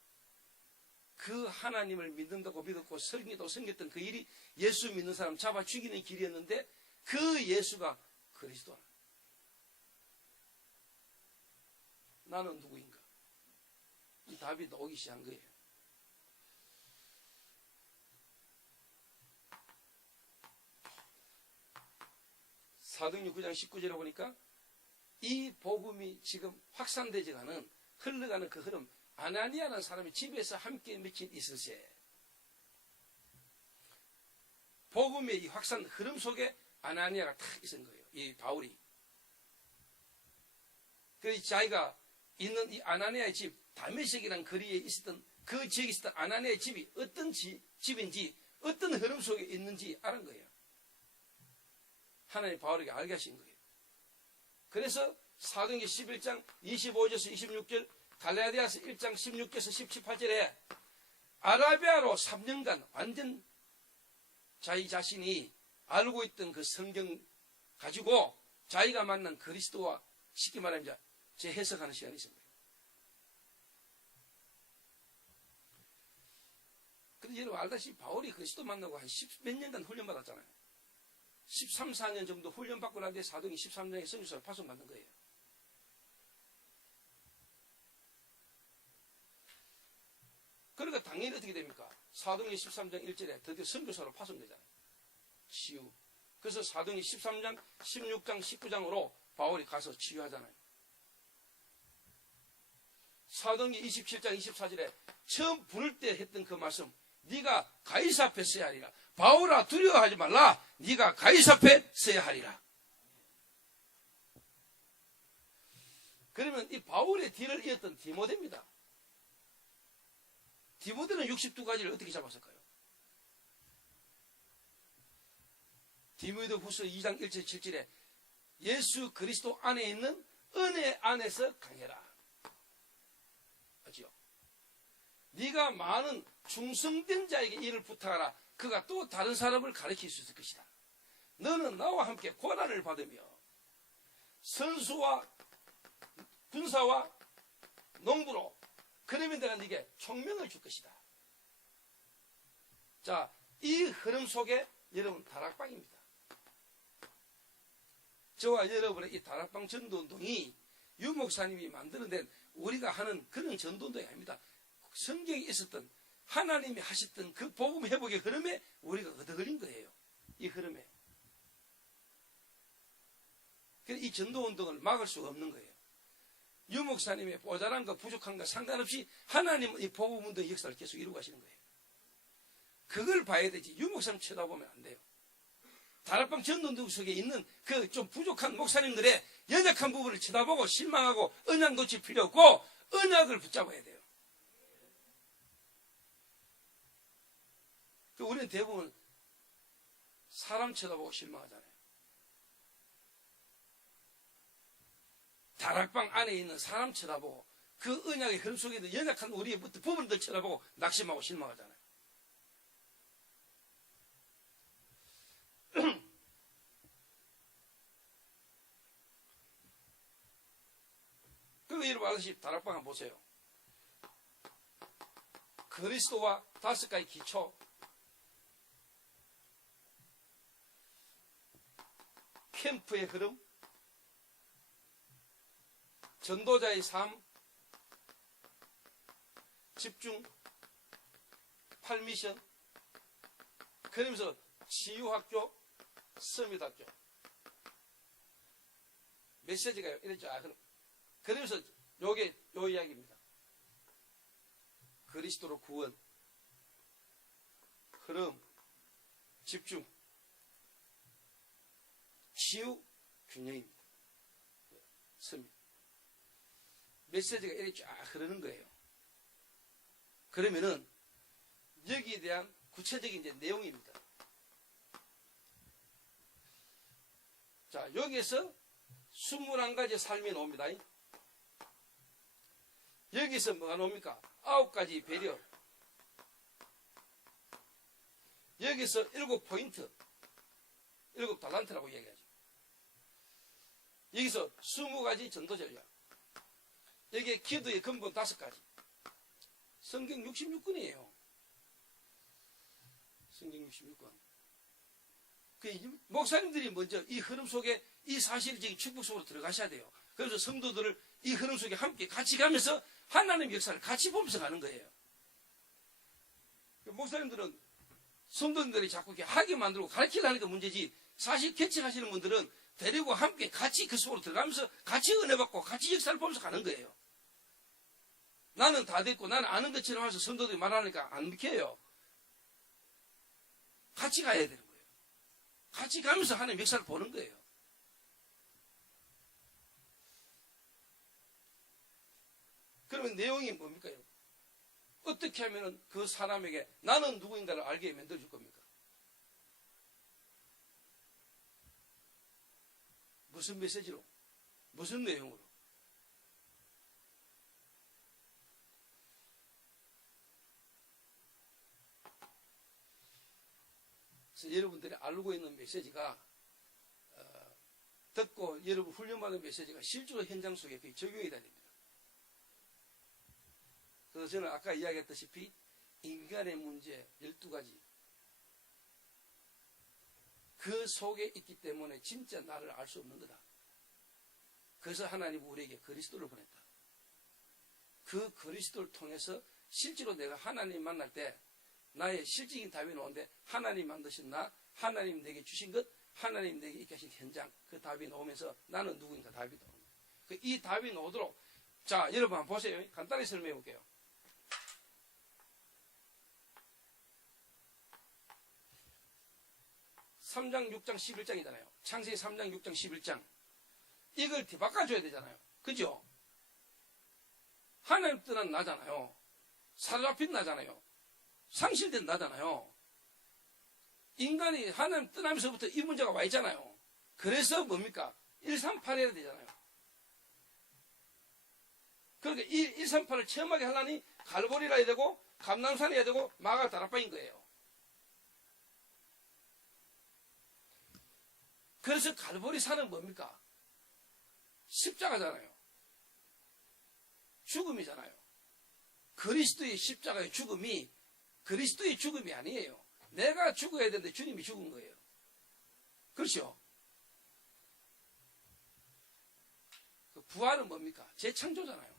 그 하나님을 믿는다고 믿었고 성기도 섬겼던 그 일이 예수 믿는 사람 잡아 죽이는 길이었는데 그 예수가 그리스도. 나는 누구인가? 이 답이 나오기 시작한 거예요. 사도행전 9장 19절에 보니까 이 복음이 지금 확산되지가는 흘러가는 그 흐름, 아나니아라는 사람이 집에서 함께 며칠 있을세. 복음의 이 확산 흐름 속에 아나니아가 탁 있은 거예요. 이 바울이. 그래서 자기가 있는 이 아나니아의 집, 다메섹이라는 거리에 있었던 그 지역에 있었던 아나니아의 집이 어떤 집인지, 어떤 흐름 속에 있는지 아는 거예요. 하나님 바울에게 알게 하신 거예요. 그래서 사도행전 11장 25절에서 26절, 갈라디아서 1장 16절에서 17절에 아라비아로 3년간 완전 자기 자신이 알고 있던 그 성경 가지고 자기가 만난 그리스도와 쉽게 말하면 재해석하는 시간이 있습니다. 근데 여러분 알다시피 바울이 그리스도 만나고 한 10몇 년간 훈련받았잖아요. 13, 14년 정도 훈련받고 난 뒤에 사도행전 13장에 성령을 파송받는 거예요. 그러니까 당연히 어떻게 됩니까? 사도행전 13장 1절에 드디어 선교사로 파송되잖아요. 치유. 그래서 사도행전 13장, 16장, 19장으로 바울이 가서 치유하잖아요. 사도행전 27장 24절에 처음 부를 때 했던 그 말씀, 네가 가이사 앞에 서야 하리라. 바울아 두려워하지 말라. 네가 가이사 앞에 서야 하리라. 그러면 이 바울의 뒤를 이었던 디모데입니다. 디모데는 62가지를 어떻게 잡았을까요? 디모데 후서 2장 1절 7절에 예수 그리스도 안에 있는 은혜 안에서 강해라. 맞지요? 네가 많은 충성된 자에게 일을 부탁하라. 그가 또 다른 사람을 가르칠 수 있을 것이다. 너는 나와 함께 고난을 받으며 선수와 군사와 농부로 그러면 내가 네게 총명을 줄 것이다. 자, 이 흐름 속에 여러분 다락방입니다. 저와 여러분의 이 다락방 전도운동이 유 목사님이 만들어낸 우리가 하는 그런 전도운동이 아닙니다. 성경에 있었던 하나님이 하셨던 그 복음 회복의 흐름에 우리가 얻어걸린 거예요. 이 흐름에. 그래서 이 전도운동을 막을 수가 없는 거예요. 유 목사님의 모자란과 부족한과 상관없이 하나님은 이 복음운동의 역사를 계속 이루고 가시는 거예요. 그걸 봐야 되지. 유 목사님 쳐다보면 안 돼요. 다락방 전도운동 속에 있는 그 좀 부족한 목사님들의 연약한 부분을 쳐다보고 실망하고 언약 놓칠 필요 없고 언약을 붙잡아야 돼요. 우리는 대부분 사람 쳐다보고 실망하잖아요. 다락방 안에 있는 사람 쳐다보고 그 언약의 흐름 속에 있는 연약한 우리의 부분들 쳐다보고 낙심하고 실망하잖아요. 그리고 여러분 아시다시피 다락방 한번 보세요. 그리스도와 5가지 기초, 캠프의 흐름, 전도자의 삶, 집중, 8미션, 그러면서 치유학교, 서밋학교. 메시지가 이랬죠. 그러면서 요게 요 이야기입니다. 그리스도로 구원, 흐름, 집중, 치유, 균형입니다. 메시지가 이렇게 쫙 흐르는 거예요. 그러면은 여기에 대한 구체적인 이제 내용입니다. 자, 여기에서 21가지 삶이 나옵니다. 여기서 뭐가 나옵니까? 9가지 배려. 여기서 7포인트, 7달란트라고 이야기하죠. 여기서 20가지 전도 전략. 여기에 기도의 근본 5가지. 성경 66권이에요. 성경 66권. 목사님들이 먼저 이 흐름 속에 이 사실적인 축복 속으로 들어가셔야 돼요. 그래서 성도들을 이 흐름 속에 함께 같이 가면서 하나님의 역사를 같이 보면서 가는 거예요. 목사님들은 성도들이 자꾸 이렇게 하게 만들고 가르치려 하는 게 문제지, 사실 개척하시는 분들은 데리고 함께 같이 그 속으로 들어가면서 같이 은혜 받고 같이 역사를 보면서 가는 거예요. 나는 다 됐고 나는 아는 것처럼 해서 성도들이 말하니까 안 믿겨요. 같이 가야 되는 거예요. 같이 가면서 하나님 역사를 보는 거예요. 그러면 내용이 뭡니까? 어떻게 하면 그 사람에게 나는 누구인가를 알게 만들어줄 겁니까? 무슨 메시지로? 무슨 내용으로? 그래서 여러분들이 알고 있는 메시지가 듣고 여러분 훈련받은 메시지가 실제로 현장 속에 그게 적용이 돼야 됩니다. 그래서 저는 아까 이야기했다시피 인간의 문제 12가지 그 속에 있기 때문에 진짜 나를 알 수 없는 거다. 그래서 하나님은 우리에게 그리스도를 보냈다. 그 그리스도를 통해서 실제로 내가 하나님 만날 때 나의 실질적인 답이 나오는데 하나님 만드신 나, 하나님 내게 주신 것, 하나님 내게 있게 하신 현장, 그 답이 나오면서 나는 누구인가 답이 나오는 거예요. 이 답이 나오도록, 자, 여러분 한번 보세요. 간단히 설명해 볼게요. 3장, 6장, 11장이잖아요. 창세기 3장, 6장, 11장. 이걸 뒤바꿔줘야 되잖아요. 그죠? 하나님 뜻은 나잖아요. 사로잡힌 나잖아요. 상실된 나잖아요. 인간이 하나님 떠나면서부터 이 문제가 와 있잖아요. 그래서 뭡니까? 138 해야 되잖아요. 그러니까 이 138을 체험하게 하려니 갈보리라 해야 되고 감남산 해야 되고 마가 다락방인 거예요. 그래서 갈보리 산은 뭡니까? 십자가잖아요. 죽음이잖아요. 그리스도의 십자가의 죽음이 그리스도의 죽음이 아니에요. 내가 죽어야 되는데 주님이 죽은 거예요. 그렇죠? 그 부활은 뭡니까? 재창조잖아요.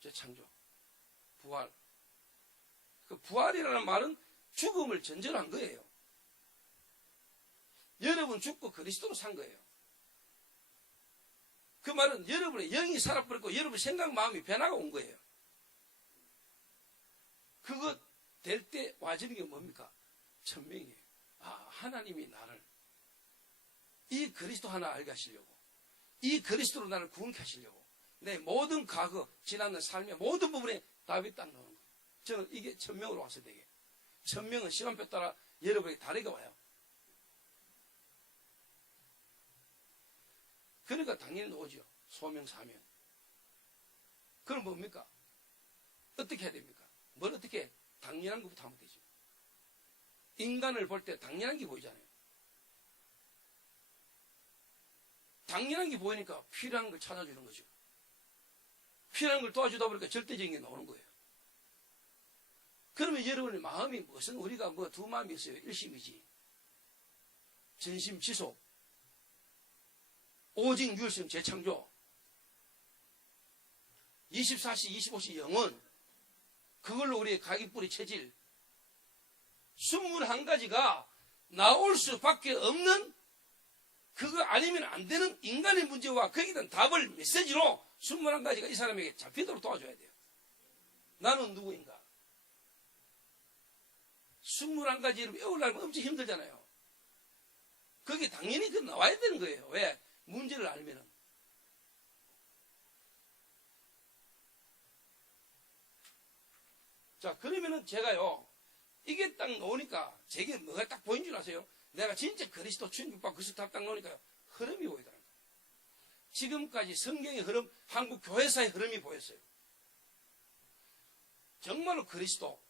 재창조. 부활. 그 부활이라는 말은 죽음을 전전한 거예요. 여러분 죽고 그리스도로 산 거예요. 그 말은 여러분의 영이 살아버렸고 여러분 생각 마음이 변화가 온 거예요. 그거 될 때 와지는 게 뭡니까? 천명이에요. 아, 하나님이 나를 이 그리스도 하나 알게 하시려고, 이 그리스도로 나를 구원케 하시려고 내 모든 과거 지난 삶의 모든 부분에 답이 딱 나오는 거예요. 저는 이게 천명으로 왔어야 되게. 천명은 시간표 따라 여러분에게 다르게 와요. 그러니까 당연히 오죠. 소명, 사명. 그럼 뭡니까? 어떻게 해야 됩니까? 뭘 어떻게 해? 당연한 것부터 하면 되죠. 인간을 볼 때 당연한 게 보이잖아요. 당연한 게 보이니까 필요한 걸 찾아주는 거죠. 필요한 걸 도와주다 보니까 절대적인 게 나오는 거예요. 그러면 여러분의 마음이 무슨, 우리가 뭐 두 마음이 있어요. 일심이지. 전심 지속. 오직 유일성 재창조. 24시, 25시 영원. 그걸로 우리의 가기뿌리 체질. 21가지가 나올 수밖에 없는, 그거 아니면 안 되는 인간의 문제와 거기에 대한 답을 메시지로 21가지가 이 사람에게 잡히도록 도와줘야 돼요. 나는 누구인가? 21가지를 외우려면 엄청 힘들잖아요. 그게 당연히 그 나와야 되는 거예요. 왜? 문제를 알면은. 자, 그러면은 제가요, 이게 딱 나오니까 제게 뭐가 딱 보인 줄 아세요? 내가 진짜 그리스도 충격받고 그리스도 딱 나오니까 흐름이 보이더라고요. 지금까지 성경의 흐름, 한국 교회사의 흐름이 보였어요. 정말로 그리스도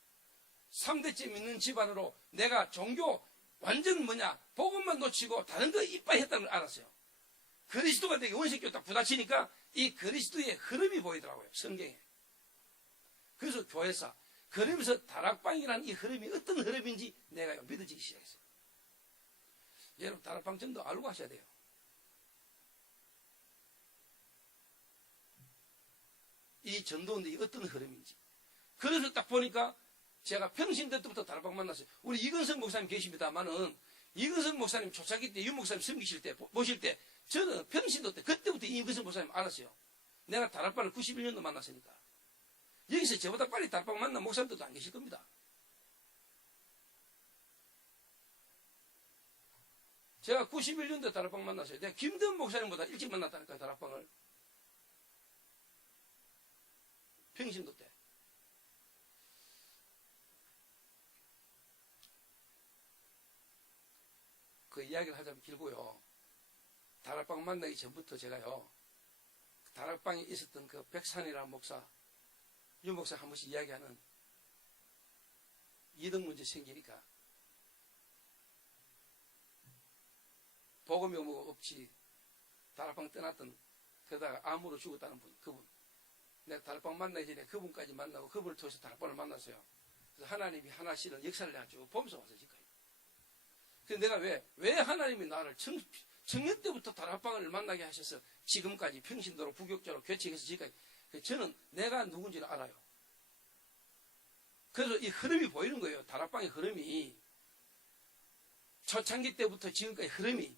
3대째 믿는 집안으로 내가 종교 완전 뭐냐 복음만 놓치고 다른 거 이빠이 했다는 걸 알았어요. 그리스도가 되게 원색교 딱 부딪히니까 이 그리스도의 흐름이 보이더라고요. 성경에. 그래서 교회사 그러면서 다락방이라는 이 흐름이 어떤 흐름인지 내가 믿어지기 시작했어요. 여러분 다락방 전도 알고 하셔야 돼요. 이 전도인데 어떤 흐름인지. 그래서 딱 보니까 제가 평신도 때부터 다락방 만났어요. 우리 이근성 목사님 계십니다만은 이근성 목사님 초창기 때 윤 목사님 섬기실 때 모실 때 저는 평신도 때 그때부터 이근성 목사님 알았어요. 내가 다락방을 91년도 만났으니까. 여기서 저보다 빨리 다락방 만난 목사님들도 안 계실 겁니다. 제가 91년도에 다락방 만났어요. 내가 김대훈 목사님보다 일찍 만났다니까요, 다락방을. 평신도 때. 그 이야기를 하자면 길고요. 다락방 만나기 전부터 제가요, 다락방에 있었던 그 백산이라는 목사, 윤 목사 한 번씩 이야기하는 이등 문제 생기니까 복음이 뭐 없지 다락방 떠났던 그러다가 암으로 죽었다는 분, 그분. 내가 다락방 만나기 전에 그분까지 만나고 그분을 통해서 다락방을 만났어요. 그래서 하나님이 하나씩은 역사를 내가 쭉 보면서 왔어요, 지금까지. 그래서 내가 왜 하나님이 나를 청년 때부터 다락방을 만나게 하셔서 지금까지 평신도로 부격자로 교체해서 지금까지. 저는 내가 누군지를 알아요. 그래서 이 흐름이 보이는 거예요. 다락방의 흐름이. 초창기 때부터 지금까지 흐름이.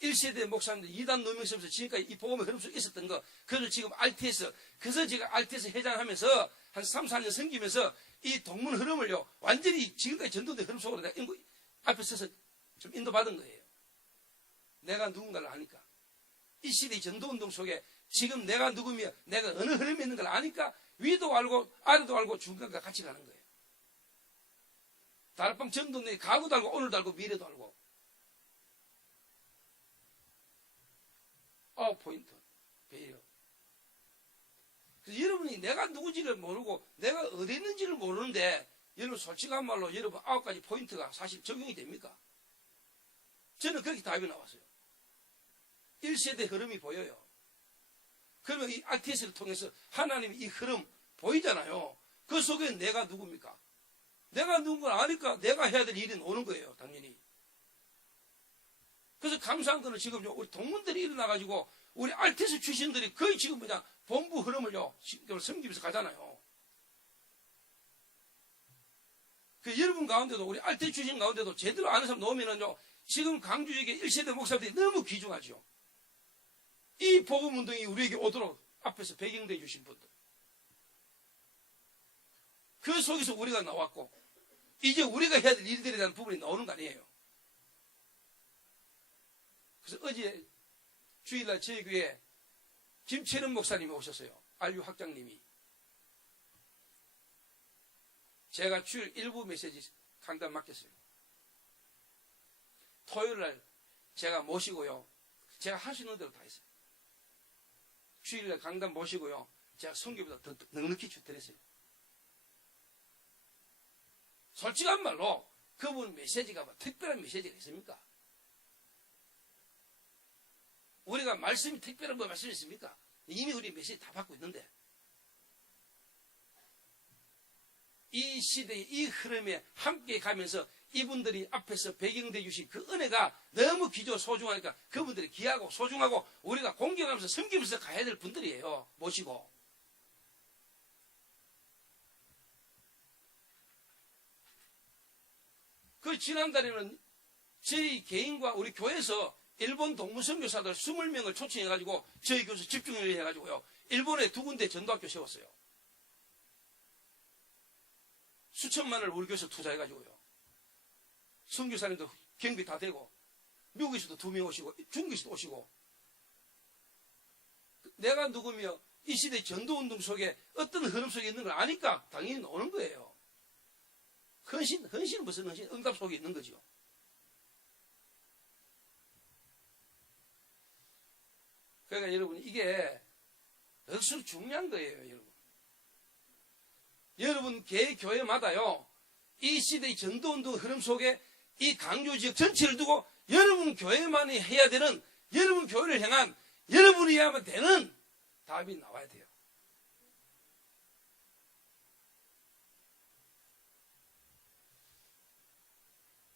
1세대 목사님들 2단 노명서부터 지금까지 이 복음의 흐름 속에 있었던 거. 그래서 지금 RTS, 그래서 제가 RTS 회장하면서 한 3, 4년 섬기면서 이 동문 흐름을요, 완전히 지금까지 전도된 흐름 속으로 내가 앞에 서서 좀 인도받은 거예요. 내가 누군가를 아니까. 이 시대의 전도운동 속에 지금 내가 누구며 내가 어느 흐름에 있는 걸 아니까 위도 알고 아래도 알고 중간과 같이 가는 거예요. 다락방 전도운동이 과거도 알고 오늘도 알고 미래도 알고. 포인트. 배려. 그래서 여러분이 내가 누구지를 모르고 내가 어디 있는지를 모르는데 여러분 솔직한 말로 여러분 9가지 포인트가 사실 적용이 됩니까? 저는 그렇게 답이 나왔어요. 1세대 흐름이 보여요. 그러면 이 RTS를 통해서 하나님이 이 흐름 보이잖아요. 그 속에 내가 누굽니까? 내가 누군 아니까 내가 해야 될 일이 오는 거예요, 당연히. 그래서 감사한 거는 지금요, 우리 동문들이 일어나가지고 우리 RTS 출신들이 거의 지금 뭐냐, 본부 흐름을요, 섬기면서 가잖아요. 그 여러분 가운데도, 우리 RTS 출신 가운데도 제대로 아는 사람 나오면은요, 지금 강주 지역의 1세대 목사들이 너무 귀중하죠. 이 복음운동이 우리에게 오도록 앞에서 배경돼 주신 분들. 그 속에서 우리가 나왔고, 이제 우리가 해야 될 일들에 대한 부분이 나오는 거 아니에요. 그래서 어제 주일날 저희 교회에 김채는 목사님이 오셨어요. 안류 학장님이. 제가 주일 일부 메시지 강단 맡겼어요. 토요일날 제가 모시고요. 제가 할 수 있는 대로 다 했어요. 주일날 강단 모시고요. 제가 성교보다 더 넉넉히 드렸어요. 솔직한 말로 그분 메시지가 뭐 특별한 메시지가 있습니까? 우리가 말씀이 특별한 뭐 말씀이 있습니까? 이미 우리 메시지 다 받고 있는데. 이 시대의 이 흐름에 함께 가면서 이분들이 앞에서 배경돼 주신 그 은혜가 너무 귀중하고 소중하니까 그분들이 귀하고 소중하고 우리가 공경하면서 섬기면서 가야 될 분들이에요. 모시고. 그 지난달에는 저희 개인과 우리 교회에서 일본 동문선교사들 20명을 초청해가지고 저희 교수 집중을 해가지고요. 일본에 2군데 전도학교 세웠어요. 수천만을 우리 교회에서 투자해가지고요. 선교사님도 경비 다 되고, 미국에서도 2명 오시고, 중국에서도 오시고, 내가 누구며 이 시대 전도운동 속에 어떤 흐름 속에 있는 걸 아니까 당연히 오는 거예요. 헌신은 무슨 헌신? 응답 속에 있는 거죠. 그러니까 여러분, 이게 역수로 중요한 거예요, 여러분. 여러분, 교회마다요, 이 시대의 전도운동 흐름 속에 이 강조 지역 전체를 두고 여러분 교회만이 해야 되는, 여러분 교회를 향한 여러분이 해야만 되는 답이 나와야 돼요.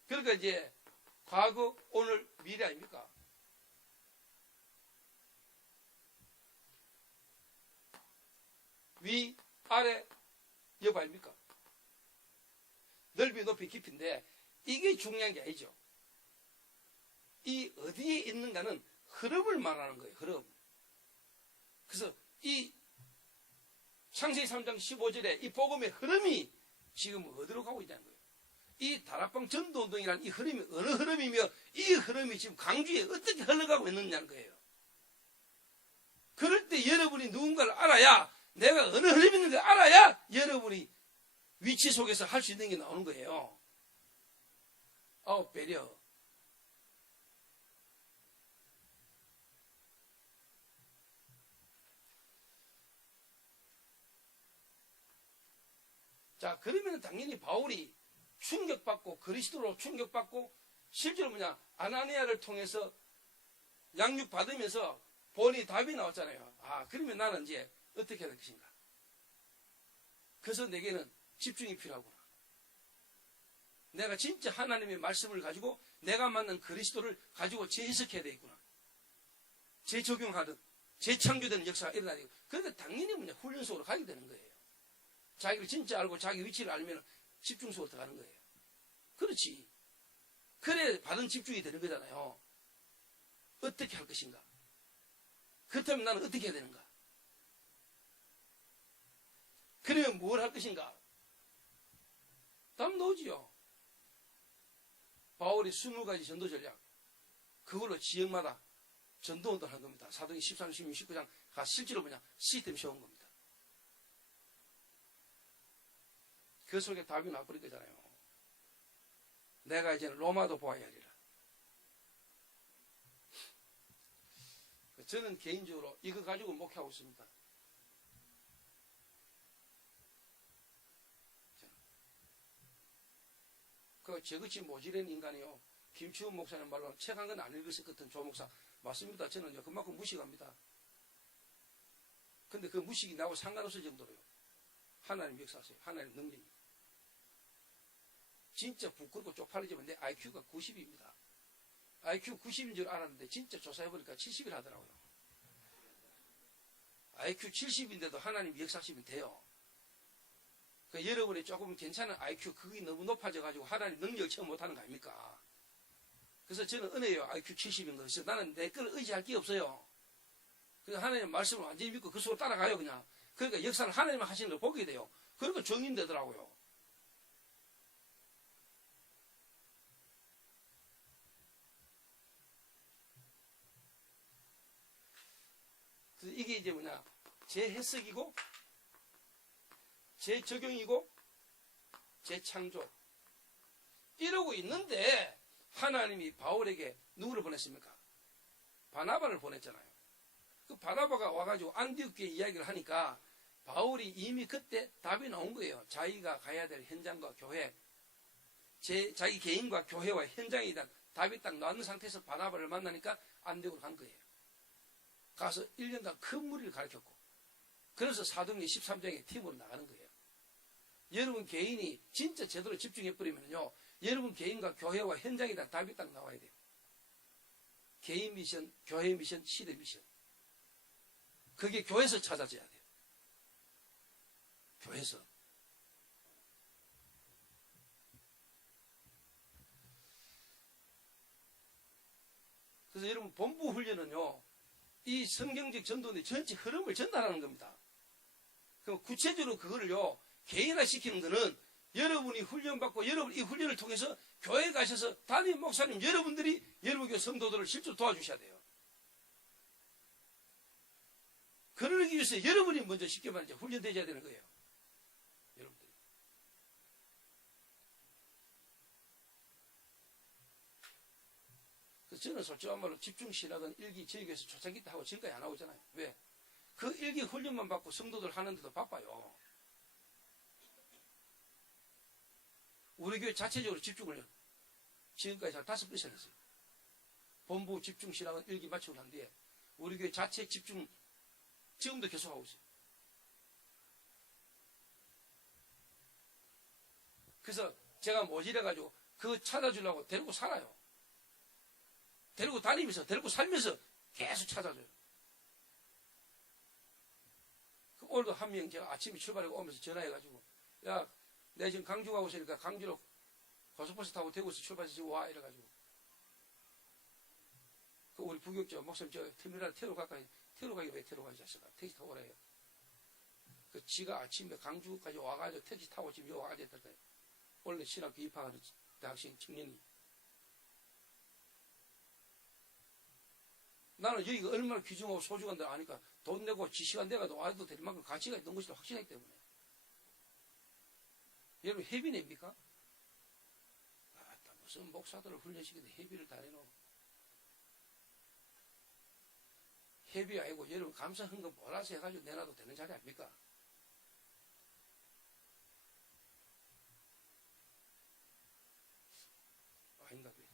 그러니까 이제 과거, 오늘, 미래 아닙니까? 위, 아래, 옆 아닙니까? 넓이, 높이, 깊이인데 이게 중요한 게 아니죠. 이 어디에 있는가는 흐름을 말하는 거예요. 흐름. 그래서 이 창세기 3장 15절에 이 복음의 흐름이 지금 어디로 가고 있다는 거예요. 이 다락방 전도운동이라는 이 흐름이 어느 흐름이며 이 흐름이 지금 강주에 어떻게 흘러가고 있느냐는 거예요. 그럴 때 여러분이 누군가를 알아야, 내가 어느 흐름이 있는지 알아야 여러분이 위치 속에서 할 수 있는 게 나오는 거예요. 배려. 자, 그러면 당연히 바울이 충격받고 그리스도로 충격받고 실제로 아나니아를 통해서 양육받으면서 본인이 답이 나왔잖아요. 그러면 나는 이제 어떻게 해야 될 것인가. 그래서 내게는 집중이 필요하구나. 내가 진짜 하나님의 말씀을 가지고 내가 만난 그리스도를 가지고 재해석해야 되겠구나. 재적용하든 재창조되는 역사가 일어나야 되고, 그러니까 당연히 훈련 속으로 가게 되는 거예요. 자기를 진짜 알고 자기 위치를 알면 집중 속으로 들어가는 거예요. 그렇지. 그래 받은 집중이 되는 거잖아요. 어떻게 할 것인가? 그렇다면 나는 어떻게 해야 되는가? 그러면 뭘 할 것인가? 답 나오지요. 바울이 20가지 전도 전략, 그걸로 지역마다 전도운동을 한 겁니다. 사도행 13, 16, 19장가 실제로 시스템 세운 겁니다. 그 속에 답이 나버린 거잖아요. 내가 이제는 로마도 보아야 하리라. 저는 개인적으로 이거 가지고 목회하고 있습니다. 저같이 모질한 인간이요, 김치훈 목사님 말로 책 한 건 안 읽었을 것 같은 조 목사 맞습니다. 저는 그만큼 무식합니다. 근데 그 무식이 나하고 상관없을 정도로요, 하나님 역사하세요. 하나님 능력이. 진짜 부끄럽고 쪽팔리지만 내 IQ가 90입니다. IQ 90인 줄 알았는데 진짜 조사해보니까 70을 하더라고요. IQ 70인데도 하나님 역사하시면 돼요. 그러니까 여러분이 조금 괜찮은 IQ, 그게 너무 높아져가지고 하나님 능력을 체험 못하는 거 아닙니까? 그래서 저는 은혜요, IQ 70인 거. 그래서 나는 내 걸 의지할 게 없어요. 그래서 하나님 말씀을 완전히 믿고 그 속으로 따라가요, 그냥. 그러니까 역사를 하나님만 하시는 걸 보게 돼요. 그러니까 정인되더라고요. 그래서 이게 이제 재해석이고, 재적용이고, 재창조. 이러고 있는데, 하나님이 바울에게 누구를 보냈습니까? 바나바를 보냈잖아요. 그 바나바가 와가지고 안디옥교회 이야기를 하니까, 바울이 이미 그때 답이 나온 거예요. 자기가 가야 될 현장과 교회, 자기 개인과 교회와 현장에 대한 답이 딱 나온 상태에서 바나바를 만나니까 안디옥으로 간 거예요. 가서 1년간 큰 무리를 가르쳤고, 그래서 사도행전 13장에 팀으로 나가는 거예요. 여러분 개인이 진짜 제대로 집중해버리면요, 여러분 개인과 교회와 현장에 대한 답이 딱 나와야 돼요. 개인 미션, 교회 미션, 시대 미션. 그게 교회에서 찾아져야 돼요. 교회에서. 그래서 여러분 본부 훈련은요, 이 성경적 전도의 전체 흐름을 전달하는 겁니다. 그럼 구체적으로 그거를요, 개인화시키는 거는 여러분이 훈련받고 여러분 이 훈련을 통해서 교회에 가셔서 담임 목사님 여러분들이 여러분 교회 성도들을 실제로 도와주셔야 돼요. 그러기 위해서 여러분이 먼저 쉽게 말해서 훈련되어야 되는 거예요. 여러분들이. 그래서 저는 솔직한 말로 집중신학은 일기 저희 교회에서 초창기 때 하고 지금까지 안 하고 있잖아요. 왜? 그 일기 훈련만 받고 성도들 하는데도 바빠요. 우리 교회 자체적으로 집중을 지금까지 한 5번 이상 했어요. 본부 집중신학은 일기 마치고 난 뒤에 우리 교회 자체 집중 지금도 계속하고 있어요. 그래서 제가 모질해가지고 그거 찾아주려고 데리고 살아요. 데리고 다니면서 데리고 살면서 계속 찾아줘요. 오늘도 한 명 제가 아침에 출발하고 오면서 전화해가지고 야 내가 지금 강주 가고 있으니까 강주로 고속버스 타고 대구에서 출발해서 지금 와 이래가지고 그 우리 부교육자 목사님 저 터미널 태우러 갈까 태우러 가기 왜 태우러 가지 자식아 택시 타고 오래요. 그 지가 아침에 강주까지 와가지고 택시 타고 지금 여기 와가지고 했다. 원래 신학교 입학하는 대학생 청년이 나는 여기가 얼마나 귀중하고 소중한데 아니까 돈 내고 지 시간 내가도 와도 될 만큼 가치가 있는 것이 확실하기 때문에. 여러분 회비 냅니까? 무슨 목사들을 훈련시키는데 회비를 다 내놓고. 회비 아니고 여러분 감사한 거 몰아서 해가지고 내놔도 되는 자리 아닙니까? 아닌가 그래.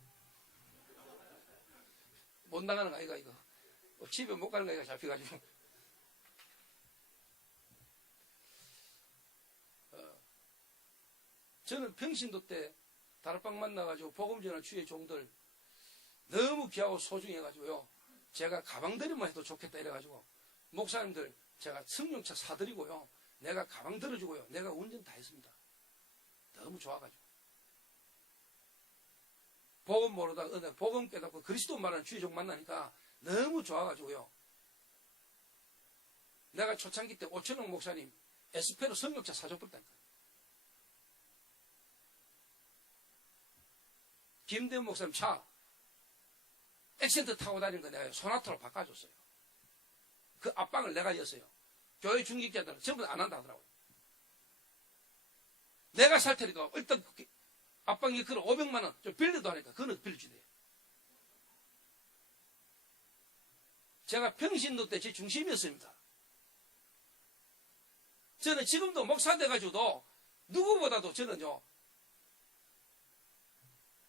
못 나가는 거 아이가 이거. 집에 못 가는 거 아이가 잡혀가지고. 저는 평신도 때 다락방 만나가지고 복음 전할 주의 종들 너무 귀하고 소중해가지고요. 제가 가방들이만 해도 좋겠다 이래가지고 목사님들 제가 승용차 사드리고요. 내가 가방 들어주고요. 내가 운전 다 했습니다. 너무 좋아가지고. 복음 모르다가 복음 깨닫고 그리스도 말하는 주의 종 만나니까 너무 좋아가지고요. 내가 초창기 때 오천홍 목사님 에스페로 승용차 사줬다니까. 김대훈 목사님 차 액센트 타고 다니는 거 내가 소나타로 바꿔줬어요. 그 앞방을 내가 였어요. 교회 중직자들은 전부 다 안 한다 하더라고요. 내가 살 테니까 일단 앞방에 그걸 500만 원 좀 빌려도 하니까 그거는 빌려주대요. 제가 평신도 때 제 중심이었습니다. 저는 지금도 목사 돼가지고도 누구보다도 저는요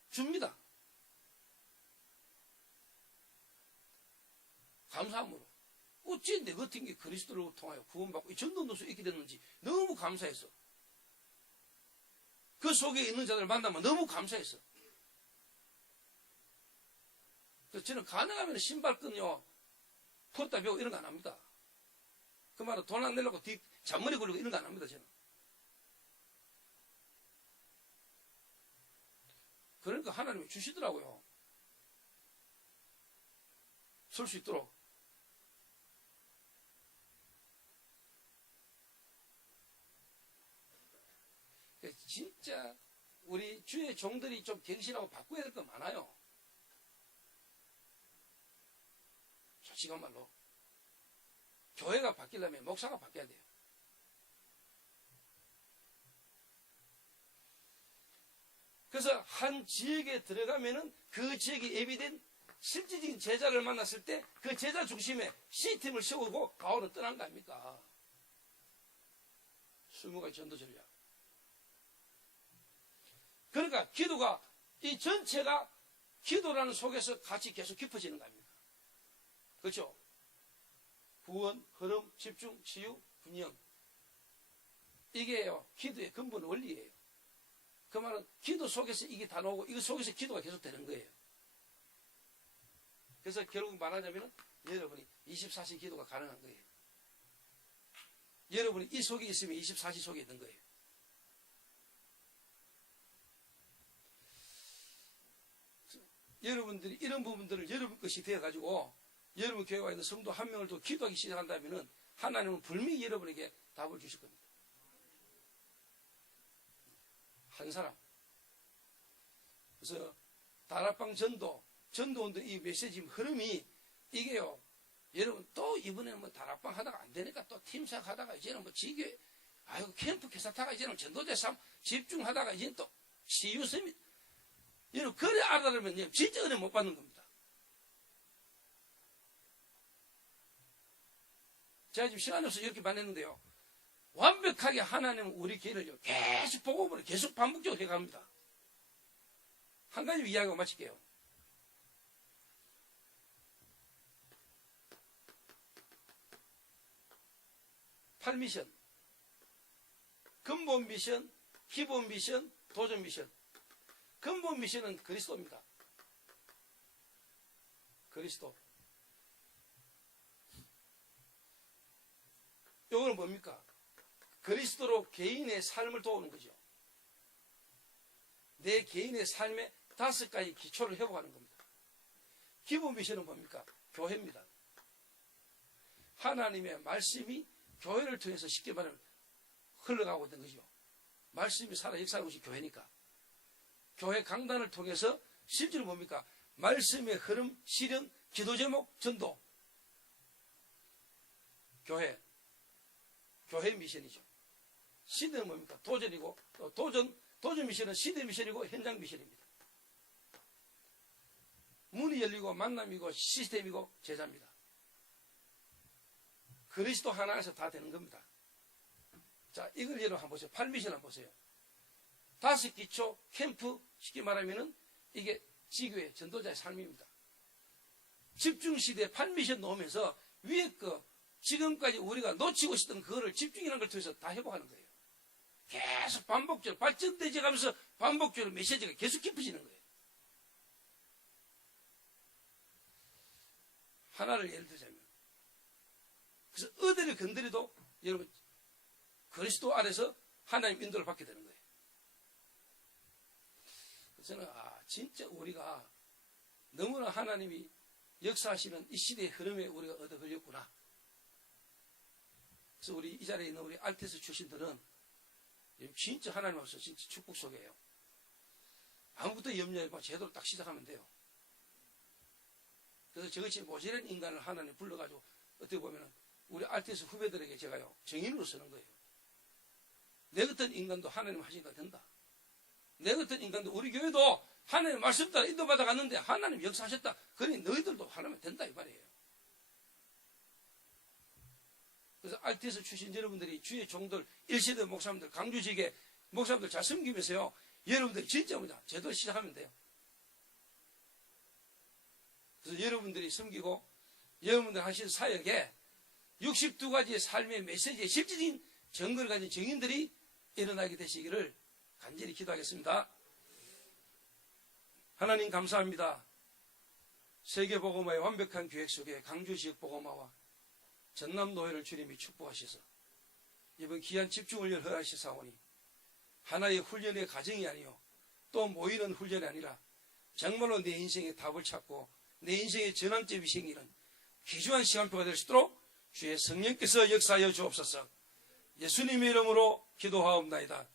줍니다. 감사함으로. 어찌 내 같은 게 그리스도를 통하여 구원받고 이 정도 넣을 수 있게 됐는지 너무 감사했어. 그 속에 있는 자들을 만나면 너무 감사했어. 그래서 저는 가능하면 신발끈요 풀었다 배우고 이런 거 안 합니다. 그 말은 돈 안 내려고 뒤 잔머리 굴리고 이런 거 안 합니다. 저는. 그러니까 하나님이 주시더라고요. 설 수 있도록. 진짜 우리 주의 종들이 좀 갱신하고 바꿔야 될 거 많아요. 솔직한 말로. 교회가 바뀌려면 목사가 바뀌어야 돼요. 그래서 한 지역에 들어가면은 그 지역에 예비된 실질적인 제자를 만났을 때 그 제자 중심에 C팀을 세우고 바울은 떠난 거 아닙니까? 20가지 전도 전략. 그러니까 기도가 이 전체가 기도라는 속에서 같이 계속 깊어지는 거 아닙니까? 그렇죠? 구원, 흐름, 집중, 치유, 분명. 이게요 기도의 근본 원리예요. 그 말은 기도 속에서 이게 다 나오고 이거 속에서 기도가 계속 되는 거예요. 그래서 결국 말하자면 여러분이 24시 기도가 가능한 거예요. 여러분이 이 속에 있으면 24시 속에 있는 거예요. 여러분들이 이런 부분들을 여러분 것이 되어가지고 여러분 교회가 있는 성도 한 명을 더 기도하기 시작한다면 하나님은 분명히 여러분에게 답을 주실 겁니다. 한 사람. 그래서 다락방 전도운동 이 메시지 흐름이 이게요. 여러분 또 이번에는 뭐 다락방 하다가 안 되니까 또 팀사역 하다가 이제는 뭐 지교회 아이고 캠프 개사타가 이제는 전도자 삶 집중하다가 이제는 또 CU섬이 여러분 그래 알아들으면 진짜 은혜 못 받는 겁니다. 제가 지금 시간이 없어서 이렇게 말했는데요. 완벽하게 하나님은 우리 교회를 계속 복음으로 계속 반복적으로 해갑니다. 한 가지 이야기하고 마칠게요. 팔미션, 근본 미션, 기본 미션, 도전 미션. 근본 미션은 그리스도입니다. 그리스도. 이거는 뭡니까? 그리스도로 개인의 삶을 도우는 거죠. 내 개인의 삶의 5가지 기초를 회복하는 겁니다. 기본 미션은 뭡니까? 교회입니다. 하나님의 말씀이 교회를 통해서 쉽게 말하면 흘러가고 있는 거죠. 말씀이 살아 역사하는 것이 교회니까. 교회 강단을 통해서 실제로 뭡니까? 말씀의 흐름, 실현, 기도 제목, 전도. 교회 미션이죠. 시대는 뭡니까? 도전이고, 도전 미션은 시대 미션이고, 현장 미션입니다. 문이 열리고, 만남이고, 시스템이고, 제자입니다. 그리스도 하나에서 다 되는 겁니다. 자, 이걸 여러분 한번 보세요. 8미션 한번 보세요. 5기초 캠프, 쉽게 말하면은 이게 지교의 전도자의 삶입니다. 집중시대 8미션 놓으면서 위에 지금까지 우리가 놓치고 있었던 그거를 집중이라는 걸 통해서 다 회복하는 거예요. 계속 반복적으로 발전되지 가면서 반복적으로 메시지가 계속 깊어지는 거예요. 하나를 예를 들자면 그래서 어디를 건드려도 여러분 그리스도 안에서 하나님 인도를 받게 되는 거예요. 저는 진짜 우리가 너무나 하나님이 역사하시는 이 시대의 흐름에 우리가 얻어 걸렸구나. 그래서 우리 이 자리에 있는 우리 알테스 출신들은 진짜 하나님 앞에서 진짜 축복 속이에요. 아무것도 염려해 봐 제대로 딱 시작하면 돼요. 그래서 저같이 모자란 인간을 하나님 불러가지고 어떻게 보면은 우리 알테스 후배들에게 제가요 정인으로 쓰는 거예요. 내 같은 인간도 하나님 하시니까 된다. 내 같은 인간도 우리 교회도 하나님 말씀 따라 인도받아 갔는데 하나님 역사하셨다. 그러니 너희들도 하나님 된다 이 말이에요. 그래서 알테스 출신 여러분들이 주의 종들 1세대 목사님들 강주지계 목사님들 잘 섬기면서요. 여러분들 진짜 뭐냐 제대로 시작하면 돼요. 그래서 여러분들이 섬기고 여러분들 하신 사역에 62가지의 삶의 메시지의 실질적인 증거를 가진 증인들이 일어나게 되시기를 간절히 기도하겠습니다. 하나님 감사합니다. 세계복음화의 완벽한 계획 속에 강주지역 복음화와 전남노회를 주님이 축복하셔서 이번 귀한 집중훈련을 허락하시사오니 하나의 훈련의 과정이 아니요 또 모이는 훈련이 아니라 정말로 내 인생의 답을 찾고 내 인생의 전환점이 생기는 귀중한 시간표가 될 수 있도록 주의 성령께서 역사하여 주옵소서. 예수님의 이름으로 기도하옵나이다.